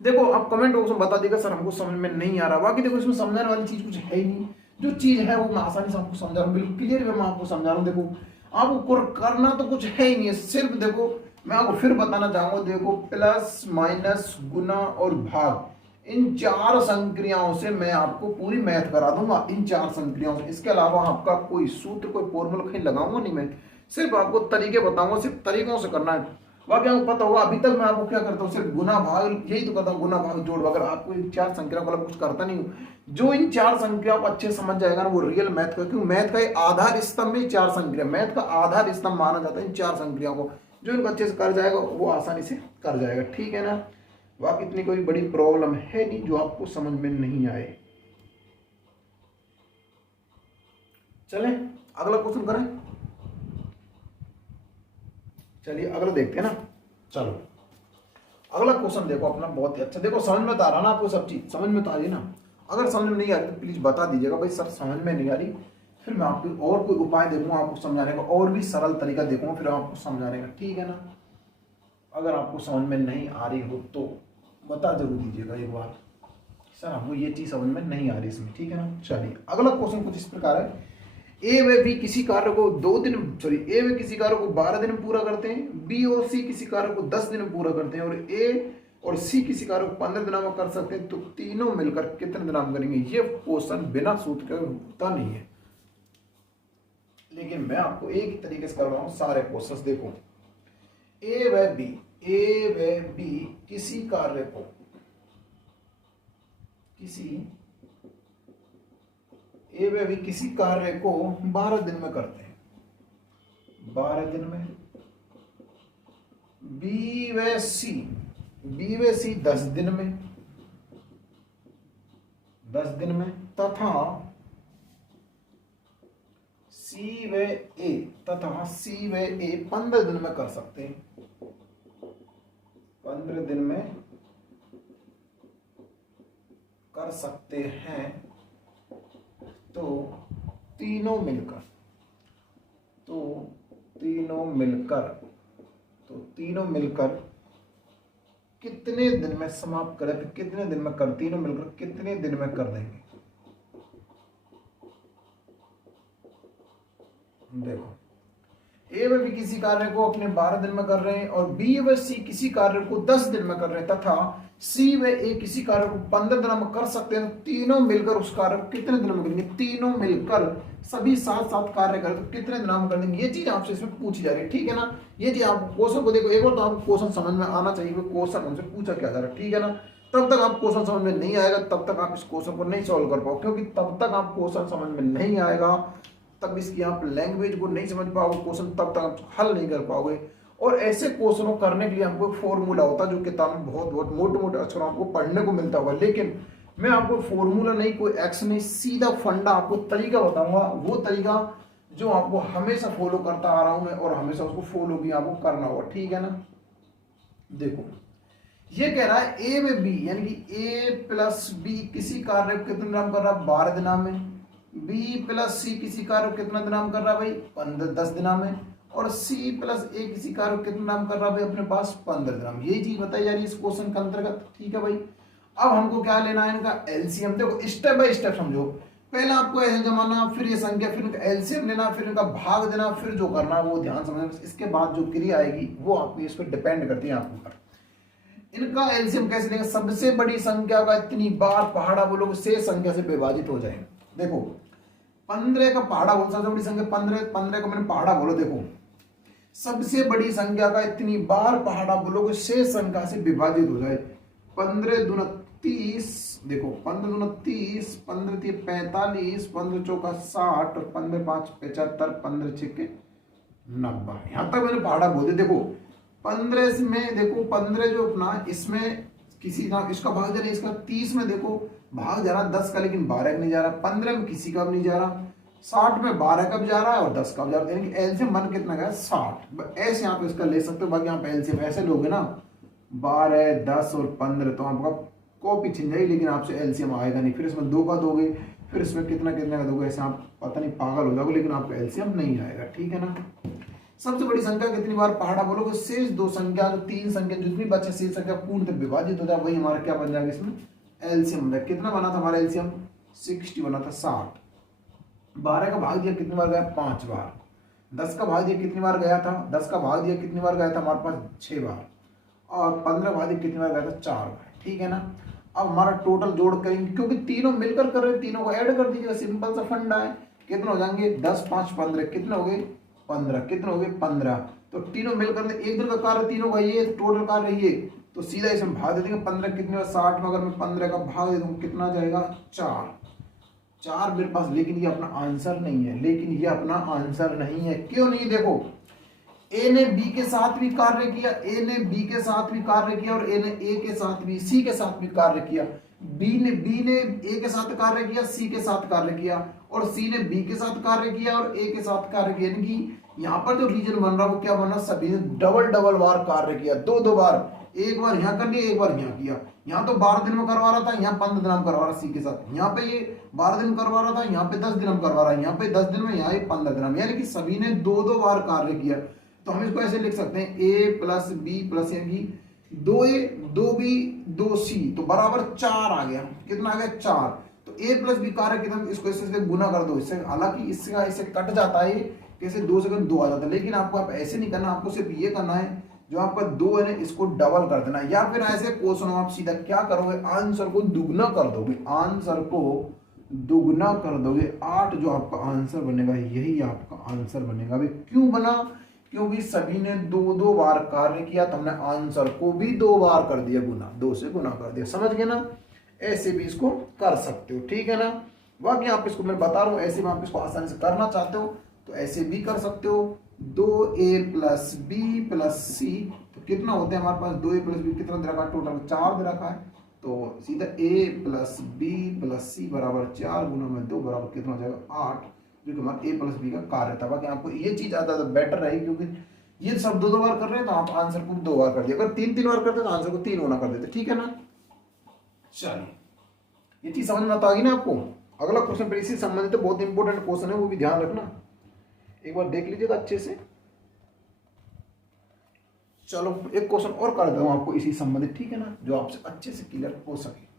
देखो आप कमेंट बॉक्स में बता देगा सर हमको समझ में नहीं आ रहा, बाकी देखो इसमें समझाने वाली चीज कुछ है ही नहीं, जो चीज है वो मैं आसानी से आपको समझा रहा हूँ, बिल्कुल क्लियर वे मैं आपको समझा रहा हूँ। देखो आपको करना तो कुछ है ही नहीं है, सिर्फ देखो मैं आपको फिर बताना चाहूंगा, देखो प्लस माइनस गुना और भाग, इन 4 संक्रियाओं से मैं आपको पूरी मैथ करा दूंगा, इन 4 संक्रियाओं से। इसके अलावा आपका कोई सूत्र कोई फॉर्मूला कहीं लगाऊंगा नहीं, मैं सिर्फ आपको तरीके बताऊंगा, सिर्फ तरीकों से करना है। बाकी आपको पता होगा अभी तक मैं आपको क्या करता हूँ, सिर्फ गुना भाग यही तो करता हूँ, गुना भाग जोड़, अगर आपको इन 4 संख्याओं का कुछ करता नहीं हूँ। जो इन 4 संख्याओं को अच्छे समझ जाएगा ना वो रियल मैथ का, क्योंकि मैथ का आधार स्तंभ में 4 संख्या, मैथ का आधार स्तंभ माना जाता है इन 4 संख्याओं को, जो इनको अच्छे से कर जाएगा वो आसानी से कर जाएगा, ठीक है ना। बाकी इतनी कोई बड़ी प्रॉब्लम है नहीं जो आपको समझ में नहीं आए। चलें अगला क्वेश्चन करें, चलिए अगला देखते हैं ना। चलो अगला क्वेश्चन देखो अपना बहुत ही अच्छा, देखो समझ में तो आ रहा ना आपको, सब चीज समझ में तो आ रही ना। अगर समझ में नहीं आ रही तो प्लीज बता दीजिएगा भाई सर समझ में नहीं आ रही, फिर मैं आपको और कोई उपाय देखूंगा आपको समझाने का, और भी सरल तरीका देखूंगा फिर आपको समझाने का, ठीक है ना। अगर आपको समझ में नहीं आ रही हो तो बता जरूर दीजिएगा एक बार, सर आपको ये चीज समझ में नहीं आ रही इसमें, ठीक है ना। चलिए अगला क्वेश्चन कुछ इस प्रकार है, ए व बी किसी कार्य को 2 दिन ए व किसी कार्य को 12 दिन में पूरा करते हैं, बी और सी किसी कार्य को 10 दिन में पूरा करते हैं, और ए और सी किसी कार्य को 15 दिनों में कर सकते हैं, तो तीनों मिलकर कितने दिनों में करेंगे। ये क्वेश्चन बिना सूत्र के होता नहीं है, लेकिन मैं आपको एक ही तरीके से कर रहा हूं सारे क्वेश्चन। देखो ए व बी किसी कार्य को किसी कार्य को 12 दिन में करते हैं, 12 दिन में। बी व सी 10 दिन में, 10 दिन में, तथा सी व ए 15 दिन में कर सकते हैं, 15 दिन में कर सकते हैं। तो तीनों मिलकर कितने दिन में समाप्त करें, तो कितने दिन में कर, तीनों मिलकर कितने दिन में कर देंगे। देखो ए व बी किसी कार्य को अपने 12 दिन में कर रहे हैं, और बी व सी किसी कार्य को 10 दिन में कर रहे हैं, तथा सी व ए किसी कार्य को 15 दिनों में कर सकते हैं। तीनों मिलकर उस कार्य को कितने दिनों में करेंगे, तीनों मिलकर सभी 7 कार्य करें तो कितने दिनों में कर देंगे। ये चीज आपसे इसमें पूछी जा रही है, ठीक है ना। ये चीज आप क्वेश्चन को देखो एक बार, तो आपको क्वेश्चन समझ में आना चाहिए क्वेश्चन हमसे पूछा क्या जा रहा है, ठीक है ना। तब तक आप क्वेश्चन समझ में नहीं आएगा, तब तक आप इस क्वेश्चन को नहीं सॉल्व कर पाओ, क्योंकि तब तक आप क्वेश्चन समझ में नहीं आएगा, तब इसकी आप लैंग्वेज को नहीं समझ पाओगे क्वेश्चन, तब तक आप हल नहीं कर पाओगे। और ऐसे क्वेश्चन को करने के लिए हमको फॉर्मूला होता है, जो किताब में बहुत मोटे मोटे अक्षरों आपको पढ़ने को मिलता होगा, लेकिन मैं आपको फॉर्मूला नहीं, कोई एक्शन नहीं, सीधा फंडा आपको तरीका बताऊंगा, वो तरीका जो आपको हमेशा फॉलो करता आ रहा हूं मैं, और हमेशा उसको फॉलो भी आपको करना होगा, ठीक है ना। देखो ये कह रहा है ए में बी, यानी कि ए प्लस बी किसी कार्य को कितने दिनों में कर रहा है, 12 दिनों में। बी प्लस सी किसी कार्य को कितना दिनों में कर रहा है भाई, 10 दिनों में। और सी प्लस ए किसी कार्य को कितना दिनों में कर रहा है भाई, अपने पास 15 दिनों में। यही चीज बताई जा रही है इस क्वेश्चन के अंतर्गत, ठीक है भाई। अब हमको क्या लेना है, इनका एलसीएम। देखो स्टेप बाय स्टेप समझो, पहले आपको ऐसे जमाना, फिर ये संख्या, फिर इनका एलसीएम लेना, फिर इनका भाग देना, फिर जो करना वो ध्यान समझना। इसके बाद जो क्रिया आएगी वो आपको इस पर डिपेंड करती है आपके ऊपर। इनका एलसीएम कैसे देंगे, सबसे बड़ी संख्या का इतनी बार पहाड़ा बोलोगे शेष संख्या से विभाजित हो जाए। देखो 15 का पहाड़ा बोलो, सबसे बड़ी संख्या 15 को मैंने पहाड़ा बोलो। देखो सबसे बड़ी संख्या का इतनी बार पहाड़ा बोलोगे शेष संख्या से विभाजित हो जाए। 15 दूना 30, देखो 15 दूना 30, 15 3 45, 15 चौका 60, और 15 5 75, 15 6 90। यहां तक मैंने पहाड़ा बोल दिया। देखो 15 में देखो 15 जो अपना इसमें किसी का इसका भाग जा रहा है, इसका 30 में देखो भाग जा रहा 10 का, लेकिन 12 का नहीं जा रहा। 15 में किसी का भी नहीं जा रहा। 60 में 12 का भी जा रहा है और 10 का भी जा रहा है, यानी कि एलसीएम बन कितना गया 60। ऐसे आप इसका ले सकते हो। बाकी आप एलसीएम ऐसे लोगे ना 12 10 और 15 तो आपका कॉपी छिन जाएगी, लेकिन आपसे एलसीएम आएगा नहीं। फिर इसमें 2 का दोगे, फिर इसमें कितना का दोगे, ऐसे आप पता नहीं पागल हो जाओगे, लेकिन आपको एलसीएम नहीं आएगा, ठीक है ना। सबसे बड़ी संख्या कितनी बार पहाड़ा बोलोगे, शेष 2 संख्या जो 3 संख्या जितनी बचे शेष संख्या पूर्णतः विभाजित हो जाए, वही हमारा क्या बन जाएगा, इसमें एलसीएम बन जाएगा। कितना बना था हमारा एलसीएम 60 बना था, 60। 12 का भाग दिया कितनी बार गया, 5 बार। 10 का भाग दिया कितनी बार गया था, 10 का भाग दिया कितनी बार गया था हमारे पास 6 बार। और 15 भाग दिया कितनी बार गया था 4 बार, ठीक है ना। अब हमारा टोटल जोड़ करेंगे, क्योंकि तीनों मिलकर कर रहे हैं, तीनों को ऐड कर दीजिएगा, सिंपल सा फंडा है। कितने हो जाएंगे 10 5 15, कितने हो गए 15, कितने हो गए 15। तो तीनों मिलकर एक दिन का कार्य तीनों का ये टोटल कार्य ये, तो सीधा इसमें भाग दे देंगे। 15 कितने बार 60 में, अगर मैं 15 का भाग दे दूंगा कितना जाएगा 4 मेरे पास। लेकिन ये अपना आंसर नहीं है, लेकिन ये अपना आंसर नहीं है। क्यों नहीं, देखो ए ने बी के साथ भी कार्य किया, ए ने बी के साथ भी कार्य किया, और ए ने ए के साथ भी, सी के साथ भी कार्य किया। बी ने ए के साथ कार्य किया, सी के साथ कार्य किया, और सी ने बी के साथ कार्य किया और ए के साथ कार्य किया। यानी कि यहाँ पर जो रीजन बन रहा है वो क्या बन रहा है, सभी ने डबल डबल बार कार्य किया, दो दो बार, एक बार यहाँ कर लिया, एक बार यहाँ किया। यहाँ तो 12 दिन में करवा रहा था, यहाँ 15 दिन में करवा रहा, सी के साथ यहाँ पे ये 12 दिन करवा रहा था, यहाँ पे 10 दिन में करवा रहा है, यहाँ पे 10 दिन में, यहाँ 15 दिन में, यानी कि सभी ने दो दो बार कार्य किया। तो हम इसको ऐसे लिख सकते हैं ए प्लस बी प्लस यानी 2a 2b 2c तो बराबर 4 आ गया। कितना आ गया, 4। तो a प्लस बी कार्य कितना, इसको इससे गुना कर दो इससे, हालांकि इससे कट जाता है, कैसे 2 से 2 आ जाता है, लेकिन आपको आप ऐसे नहीं करना, आपको सिर्फ ये करना है जो आपका 2 है ना इसको डबल कर देना, या फिर ऐसे क्वेश्चन आप सीधा क्या करोगे, आंसर को दुगना कर दोगे, आंसर को दुगना कर दोगे। 8 जो आपका आंसर बनेगा यही आपका आंसर बनेगा। अभी क्यों बना, क्योंकि सभी ने दो दो बार कार्य किया, तो हमने आंसर को भी 2 बार कर दिया गुना, 2 से गुना कर दिया। समझ गए ना, ऐसे भी इसको कर सकते हो, ठीक है ना। बाकी आप इसको मैं बता रहा हूँ, ऐसे में आप इसको आसानी से करना चाहते हो तो ऐसे भी कर सकते हो। 2a प्लस बी प्लस सी तो कितना होते हैं हमारे पास, 2a प्लस बी कितना दे रखा है, टोटल 4 दे रखा है, तो सीधा a प्लस बी प्लस सी बराबर 4 गुना में 2 बराबर कितना हो जाएगा 8, जो कि हमारा ए प्लस बी का कार्य था। बाकी आपको ये चीज आता तो बेटर रहेगी, क्योंकि ये सब 2 बार कर रहे हैं तो आप आंसर को 2 बार कर दिया, अगर 3 बार करते तो आंसर को 3 गुना कर देते, ठीक है ना। चलिए ये चीज समझ में आता होगी ना आपको। अगला क्वेश्चन पर इसी संबंधित बहुत इंपॉर्टेंट क्वेश्चन है, वो भी ध्यान रखना, एक बार देख लीजिएगा अच्छे से। चलो एक क्वेश्चन और कर दूं आपको इसी संबंधित, ठीक है ना, जो आपसे अच्छे से क्लियर हो सके।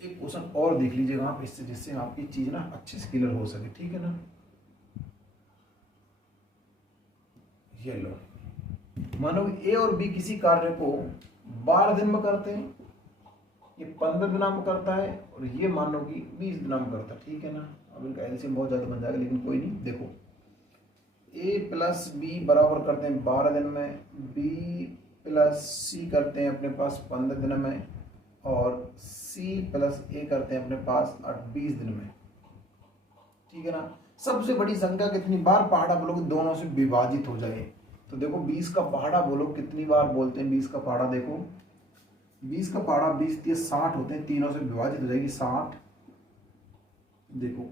एक क्वेश्चन और देख लीजिएगा आप इससे, जिससे आपकी चीज ना अच्छे से क्लियर हो सके, ठीक है ना। ये लो, मानो ए और बी किसी कार्य को 12 दिन में करते हैं, ये 15 दिन में करता है, और ये मान लो कि 20 दिन में करता है, ठीक है ना। अब इनका एलसीएम बहुत ज्यादा बन जाएगा, लेकिन कोई नहीं। देखो a प्लस बी बराबर करते हैं 12 दिन में, b प्लस सी करते हैं अपने पास 15 दिन में, और c प्लस a करते हैं अपने पास 20 दिन में, ठीक है ना। सबसे बड़ी संख्या कितनी बार पहाड़ा बोलोगे दोनों से विभाजित हो जाए, तो देखो 20 का पहाड़ा बोलो कितनी बार बोलते हैं, 20 का पहाड़ा देखो, 20 का पहाड़ा 20 3 60 होते हैं, तीनों से विभाजित हो जाएगी 60। देखो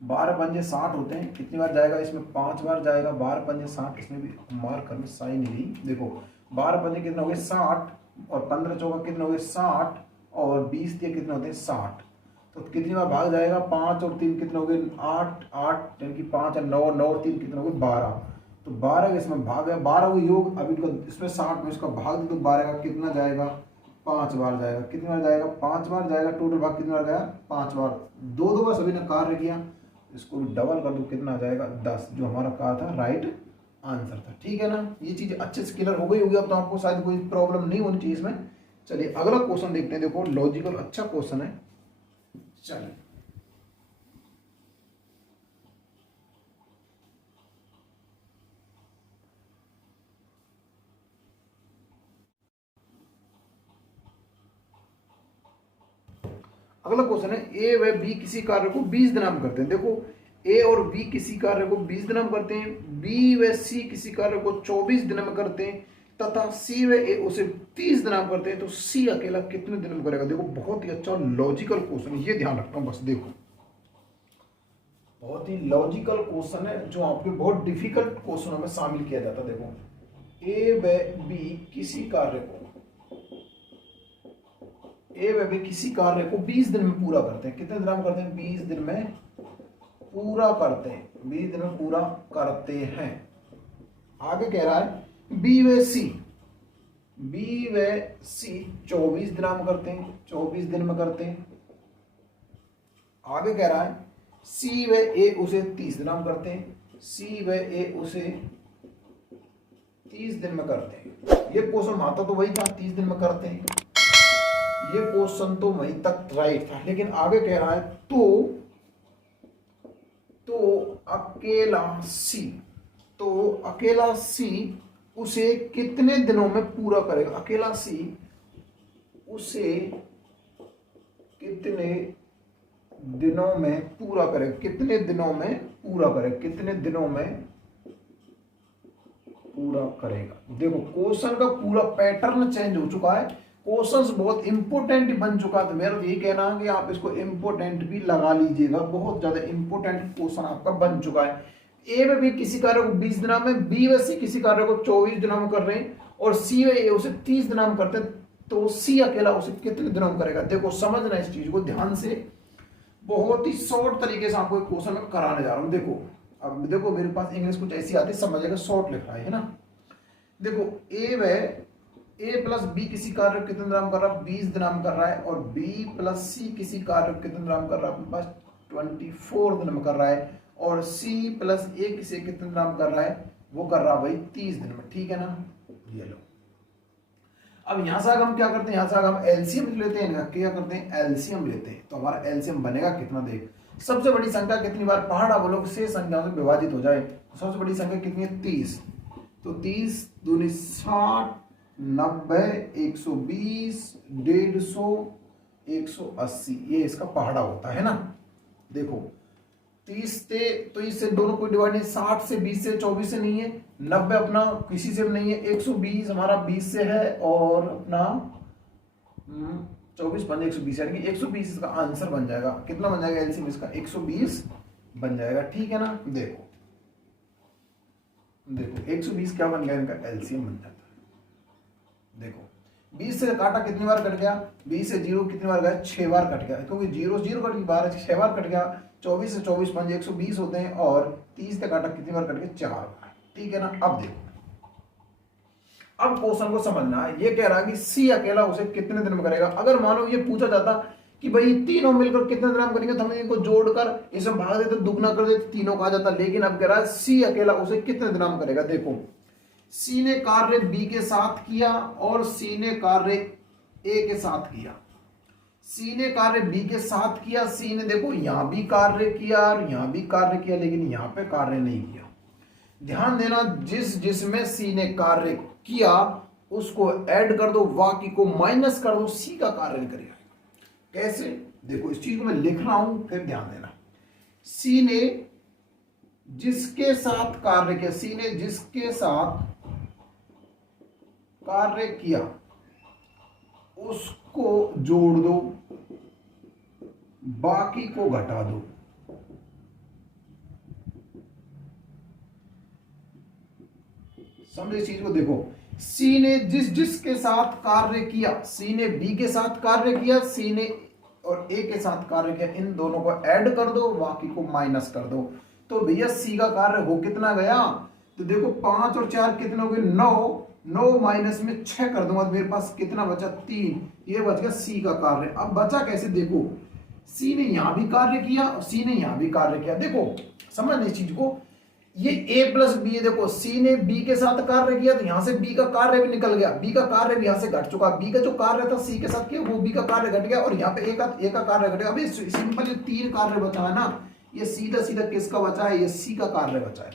12 पंजे 60 होते हैं, कितनी बार जाएगा इसमें, 5 बार जाएगा, 12 पंजे 60, इसमें भी मार कर साइन नहीं रही। देखो 12 पंजे कितने हो गए 60, और 15 चौका कितने हो गए 60, और 20 दिए कितने होते हैं 60, तो कितनी बार भाग जाएगा, 5 और 3 कितने हो गए 8 8, यानी कि 5 और 9 9 और 3 कितने हो गए 12, तो 12 इसमें भाग है, 12 को योग, अभी इनको इसमें 60 में इसका भाग दे तो 12 का कितना जाएगा 5 बार जाएगा, कितनी बार जाएगा 5 बार जाएगा, टोटल भाग कितनी बार गया 5 बार, 2 बार सभी ने कार्य किया, इसको भी डबल कर दो कितना आ जाएगा 10, जो हमारा कहा था राइट आंसर था, ठीक है ना। ये चीज अच्छे से क्लियर हो गई होगी, अब तो आपको शायद कोई प्रॉब्लम नहीं होनी चाहिए इसमें। चलिए अगला क्वेश्चन देखते हैं, देखो लॉजिकल अच्छा क्वेश्चन है। चलिए अगला क्वेश्चन है, ए व बी किसी कार्य को 20 दिन में करते हैं। देखो ए और बी किसी कार्य को 20 दिन में करते हैं, बी व सी किसी कार्य को 24 दिन में करते हैं, तथा सी व ए उसे 30 दिन में करते हैं, तो सी अकेला कितने दिन में करेगा। देखो बहुत ही अच्छा लॉजिकल क्वेश्चन है, ये ध्यान रखना बस। देखो बहुत ही लॉजिकल क्वेश्चन है, जो आपके बहुत डिफिकल्ट क्वेश्चनों में शामिल किया जाता है। देखो ए व बी किसी कार्य को ए व बी किसी कार्य को 20 दिन में पूरा करते हैं, कितने दिन में करते हैं 20 दिन में पूरा करते हैं, 20 दिन में पूरा करते हैं। आगे कह रहा है बी व सी 24 दिन में करते हैं, 24 दिन में करते हैं। आगे कह रहा है सी व ए उसे 30 दिन में करते हैं, सी व ए उसे 30 दिन में करते हैं। ये क्वेश्चन आता तो वही था 30 दिन में करते हैं, ये क्वेश्चन तो वहीं तक राइट था, लेकिन आगे कह रहा है तो अकेला सी उसे कितने दिनों में पूरा करेगा, अकेला सी उसे कितने दिनों में पूरा करेगा, कितने दिनों में पूरा करेगा, कितने दिनों में पूरा करेगा। देखो क्वेश्चन का पूरा पैटर्न चेंज हो चुका है, क्वेश्चंस बहुत इंपोर्टेंट बन चुका, तो मेरा तो यही कहना है कि आप इसको इंपोर्टेंट भी लगा लीजिएगा, बहुत ज्यादा इंपोर्टेंट क्वेश्चन आपका बन चुका है। ए में भी किसी कार्य को 20 दिनों में, बी में सी किसी कार्य को 24 दिनों में कर रहे हैं, और सी में ए उसे 30 दिनों में करते हैं, तो सी अकेला उसे कितने दिनों में करेगा। देखो समझना इस चीज को ध्यान से, बहुत ही शॉर्ट तरीके से आपको एक क्वेश्चन में कराने जा रहा हूं। देखो अब देखो मेरे पास इंग्लिश कुछ ऐसी आती है, समझेगा, शॉर्ट लिख रहा है ना। देखो ए प्लस बी किसी कार्य को कितने दिनों में कर रहा है, 20 दिनों में कर रहा है, और बी प्लस सी किसी कार्य को कितने दिनों में कर रहा है, अपने पास 24 दिन में कर रहा है, और सी प्लस ए किसी कितने दिनों में कर रहा है, वो कर रहा है भाई 30 दिन में, ठीक है ना। ये लो, अब यहां से हम क्या करते हैं, यहां से हम एलसीएम लेते हैं, क्या करते हैं, एलसीएम लेते हैं, तो हमारा एलसीएम बनेगा कितना, देख सबसे बड़ी संख्या कितनी बार पहाड़ अवलोक से संख्या से विभाजित हो जाए, तो सबसे बड़ी संख्या कितनी है, 30, तो 30 दूनी 60, 90, 120, 150, 180, ये इसका पहाड़ा होता है ना। देखो 30 से, तो इससे दोनों को डिवाइड नहीं, 60 से 20 से 24 से नहीं है, 90 अपना किसी से भी नहीं है, 120 हमारा 20 से है, और अपना 24 बन 120, यानी कि 120 इसका आंसर बन जाएगा। कितना बन जाएगा एलसीएम इसका, 120 बन जाएगा, ठीक है ना। देखो देखो 120 क्या बन गया, इनका एलसीएम बन जाता है। देखो 20 से काटा कितनी बार कट गया, 20 से 0 कितनी बार गया, 6 बार कट गया, क्योंकि 0 0 कट गई, 12 6 बार कट गया, 24 से 24 5 120 होते हैं, और 30 से काटा कितनी बार कट गया, 4 बार, ठीक है ना। अब देखो, अब क्वेश्चन को समझना है, ये कह रहा है कि सी अकेला उसे कितने दिन में करेगा। अगर मानो ये पूछा जाता कि भाई तीनों मिलकर कितने दिन में करेंगे, तो हम इनको जोड़कर इसे भाग देते, दुगना कर देते, तीनों का आ जाता, लेकिन अब कह रहा है सी अकेला उसे कितने दिन में करेगा। देखो सी ने कार्य बी के साथ किया, और सी ने कार्य ए के साथ किया। सी ने कार्य बी के साथ किया, सी ने देखो यहां भी कार्य किया और यहां भी कार्य किया, लेकिन यहां पे कार्य नहीं किया। ध्यान देना, जिसमें सी ने कार्य किया उसको ऐड कर दो, बाकी को माइनस कर दो, सी का कार्य करेगा। कैसे, देखो इस चीज को मैं लिख रहा हूं, फिर ध्यान देना। सी ने जिसके साथ कार्य किया, सी ने जिसके साथ कार्य किया उसको जोड़ दो, बाकी को घटा दो। समझे इस चीज को। देखो सी ने जिसके साथ कार्य किया, सी ने बी के साथ कार्य किया, सी ने और ए के साथ कार्य किया, इन दोनों को ऐड कर दो, बाकी को माइनस कर दो। तो भैया सी का कार्य हो कितना गया, तो देखो 5 और 4 कितने हो गए, 9, 9 माइनस में 6 कर दूंगा, मेरे पास कितना बचा, 3, ये बच गया सी का कार्य। अब बचा कैसे, देखो सी ने यहां भी कार्य किया और सी ने यहां भी कार्य किया। देखो समझ इस चीज को, ये a प्लस बी है। देखो सी ने b के साथ कार्य किया, तो यहां से b का कार्य भी निकल गया, b का कार्य भी यहां से घट चुका, b का जो कार्य था c के साथ किया वो b का कार्य घट गया, और यहाँ पे a का कार्य घट गया। अभी सिंपल 3 कार्य बचा है ना, ये सीधा सीधा किसका बचा है, ये c का कार्य बचा है।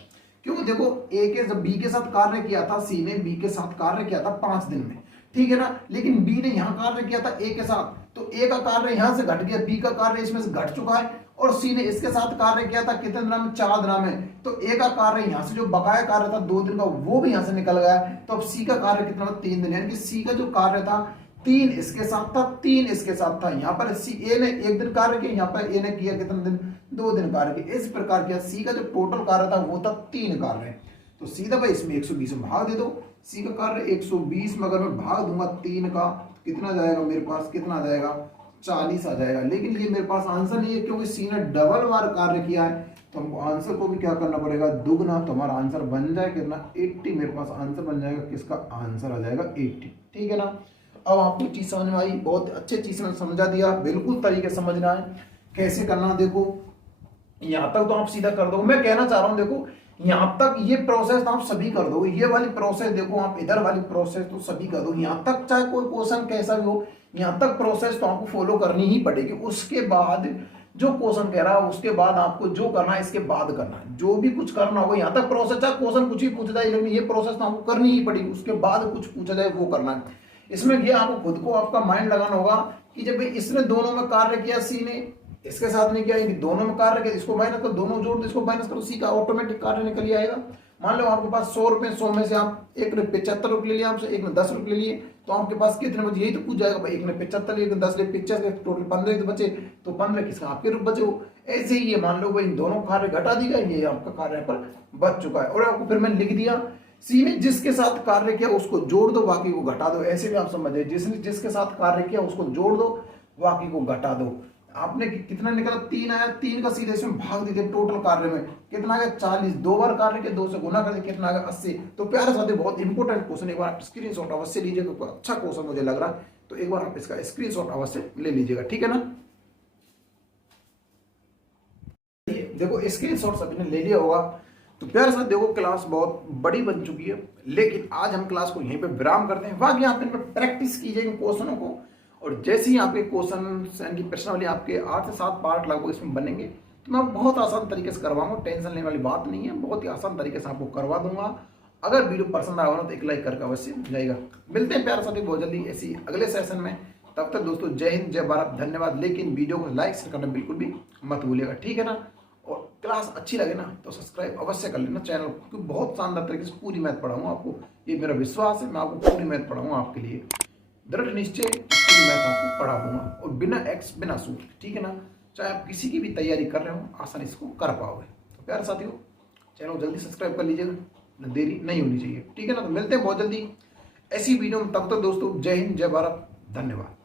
क्योंकि देखो a के जब b के साथ कार्य किया था, c ने b के साथ कार्य किया था 5 दिन में, ठीक है ना, लेकिन b ने यहाँ कार्य किया था a के साथ, तो a का कार्य यहां से घट गया, b का कार्य इसमें से घट चुका है, और सी ने इसके साथ कार्य किया था कितने दिन में, 4 दिन में, तो ए का कार्य यहां से जो बकाया कार्य था 2 दिन का वो भी यहां से निकल गया। तो अब सी का कार्य कितना, 3 दिन, यानी कि सी का जो कार्य था 3 इसके साथ था, 3 इसके साथ था। यहाँ पर सी ए ने 1 दिन कार्य किया, यहाँ पर ए ने किया कितने दिन, 2 दिन कार्य किया। इस प्रकार किया, सी का जो टोटल कार्य था वो था 3 कार्य। तो सीधा भाई इसमें 120 में भाग दे दो, सी का कार्य 120 में अगर मैं भाग दूंगा 3 का, कितना जाएगा मेरे पास, कितना आ जाएगा, 40 आ जाएगा। लेकिन ये मेरे पास आंसर नहीं है, क्योंकि सी ने डबल बार कार्य किया है, तो हमको आंसर को भी क्या करना पड़ेगा, दुगना। तो हमारा आंसर बन जाए कितना, 80 मेरे पास आंसर बन जाएगा। किसका आंसर आ जाएगा, 80, ठीक है ना। अब आपको चीज समझ में आई, बहुत अच्छे चीज में समझा दिया, बिल्कुल तरीके समझना है कैसे करना। देखो यहां तक तो आप सीधा कर दो, मैं कहना चाह रहा हूं देखो यहां तक ये प्रोसेस आप सभी कर दो, ये वाली प्रोसेस देखो आप इधर वाली प्रोसेस तो सभी कर दो, यहां तक चाहे कोई क्वेश्चन कैसा भी हो, यहां तक प्रोसेस तो आपको फॉलो करनी ही पड़ेगी। उसके बाद जो क्वेश्चन कह रहा है उसके बाद आपको जो करना है इसके बाद करना है, जो भी कुछ करना होगा यहां तक प्रोसेस, चाहे क्वेश्चन कुछ भी पूछा जाए, लेकिन ये प्रोसेस तो आपको करनी ही पड़ेगी। उसके बाद कुछ पूछा जाए वो करना है। इसमें ये आपको खुद को आपका माइंड लगाना होगा कि जब इसने दोनों में कार्य किया, सी ने इसके साथ नहीं किया, दोनों में कार्य किया, इसको माइनस करो, दोनों जोड़ दो, इसको माइनस करो, सी का ऑटोमेटिक कार्य निकल आएगा। मान लो आपके पास 100 रुपए, 100 में से आप एक ने 75 रुपये ले लिया, आपसे एक ने 10 रुपये ले लिए, तो आपके पास कितने बचे, यही तो पूछ जाएगा भाई, एक ने 75 लिया, 10 लिया, 50 टोटल 15 तो बचे, तो 15 किसका, आपके रूप बचे हो। ऐसे ही ये मान लो भाई इन दोनों कार्य घटा दी गई, ये आपका कार्य पर बच चुका है। और आपको फिर मैंने लिख दिया सी में जिसके साथ कार्य किया उसको जोड़ दो, बाकी को घटा दो। ऐसे भी आप समझे, जिसने जिसके साथ कार्य किया उसको जोड़ दो, बाकी को घटा दो। आपने कितना निकला, 3 आया, 3 का सीधे इसमें भाग दीजिए टोटल कार्य में, कितना आ गया 40, 2 बार कार्य के 2 से गुना कर दिया, कितना आ गया 80। तो प्यारे साथी बहुत इंपॉर्टेंट क्वेश्चन, एक बार स्क्रीनशॉट अवश्य लीजिएगा, कोई अच्छा क्वेश्चन मुझे लग रहा है तो एक बार आप इसका स्क्रीनशॉट अवश्य ले लीजिएगा, ठीक है ना। देखो स्क्रीनशॉट सभी ने ले लिया होगा। तो प्यारे साथ देखो क्लास बहुत बड़ी बन चुकी है, लेकिन आज हम क्लास को यहीं पे विराम करते हैं। बाकी आप इनमें प्रैक्टिस कीजिएगा क्वेश्चनों को, और जैसे ही आपके क्वेश्चन की प्रश्नावली आपके 8 से 7 पार्ट लगभग इसमें बनेंगे, तो मैं बहुत आसान तरीके से करवाऊंगा, टेंशन लेने वाली बात नहीं है, बहुत ही आसान तरीके से आपको करवा दूंगा। अगर वीडियो पसंद आया हो ना तो एक लाइक करके अवश्य जाएगा। मिलते हैं प्यारे साथी बहुत जल्दी ऐसी अगले सेशन में, तब तक दोस्तों जय हिंद, जय भारत, धन्यवाद। लेकिन वीडियो को लाइक शेयर करना बिल्कुल भी मत भूलिएगा, ठीक है ना। और क्लास अच्छी लगे ना तो सब्सक्राइब अवश्य कर लेना चैनल, क्योंकि बहुत शानदार तरीके से पूरी मैथ पढ़ाऊंगा आपको, ये मेरा विश्वास है। मैं आपको पूरी मैथ पढ़ाऊंगा आपके लिए, दृढ़ निश्चय पूरी मैथ आपको पढ़ा दूंगा, और बिना एक्स बिना सूत्र, ठीक है ना। चाहे आप किसी की भी तैयारी कर रहे हो आसानी इसको कर पाओगे। तो प्यारे साथियों चैनल को जल्दी सब्सक्राइब कर लीजिएगा, देरी नहीं होनी चाहिए, ठीक है ना। तो मिलते हैं बहुत जल्दी ऐसी वीडियो में, तब तक दोस्तों जय हिंद, जय भारत, धन्यवाद।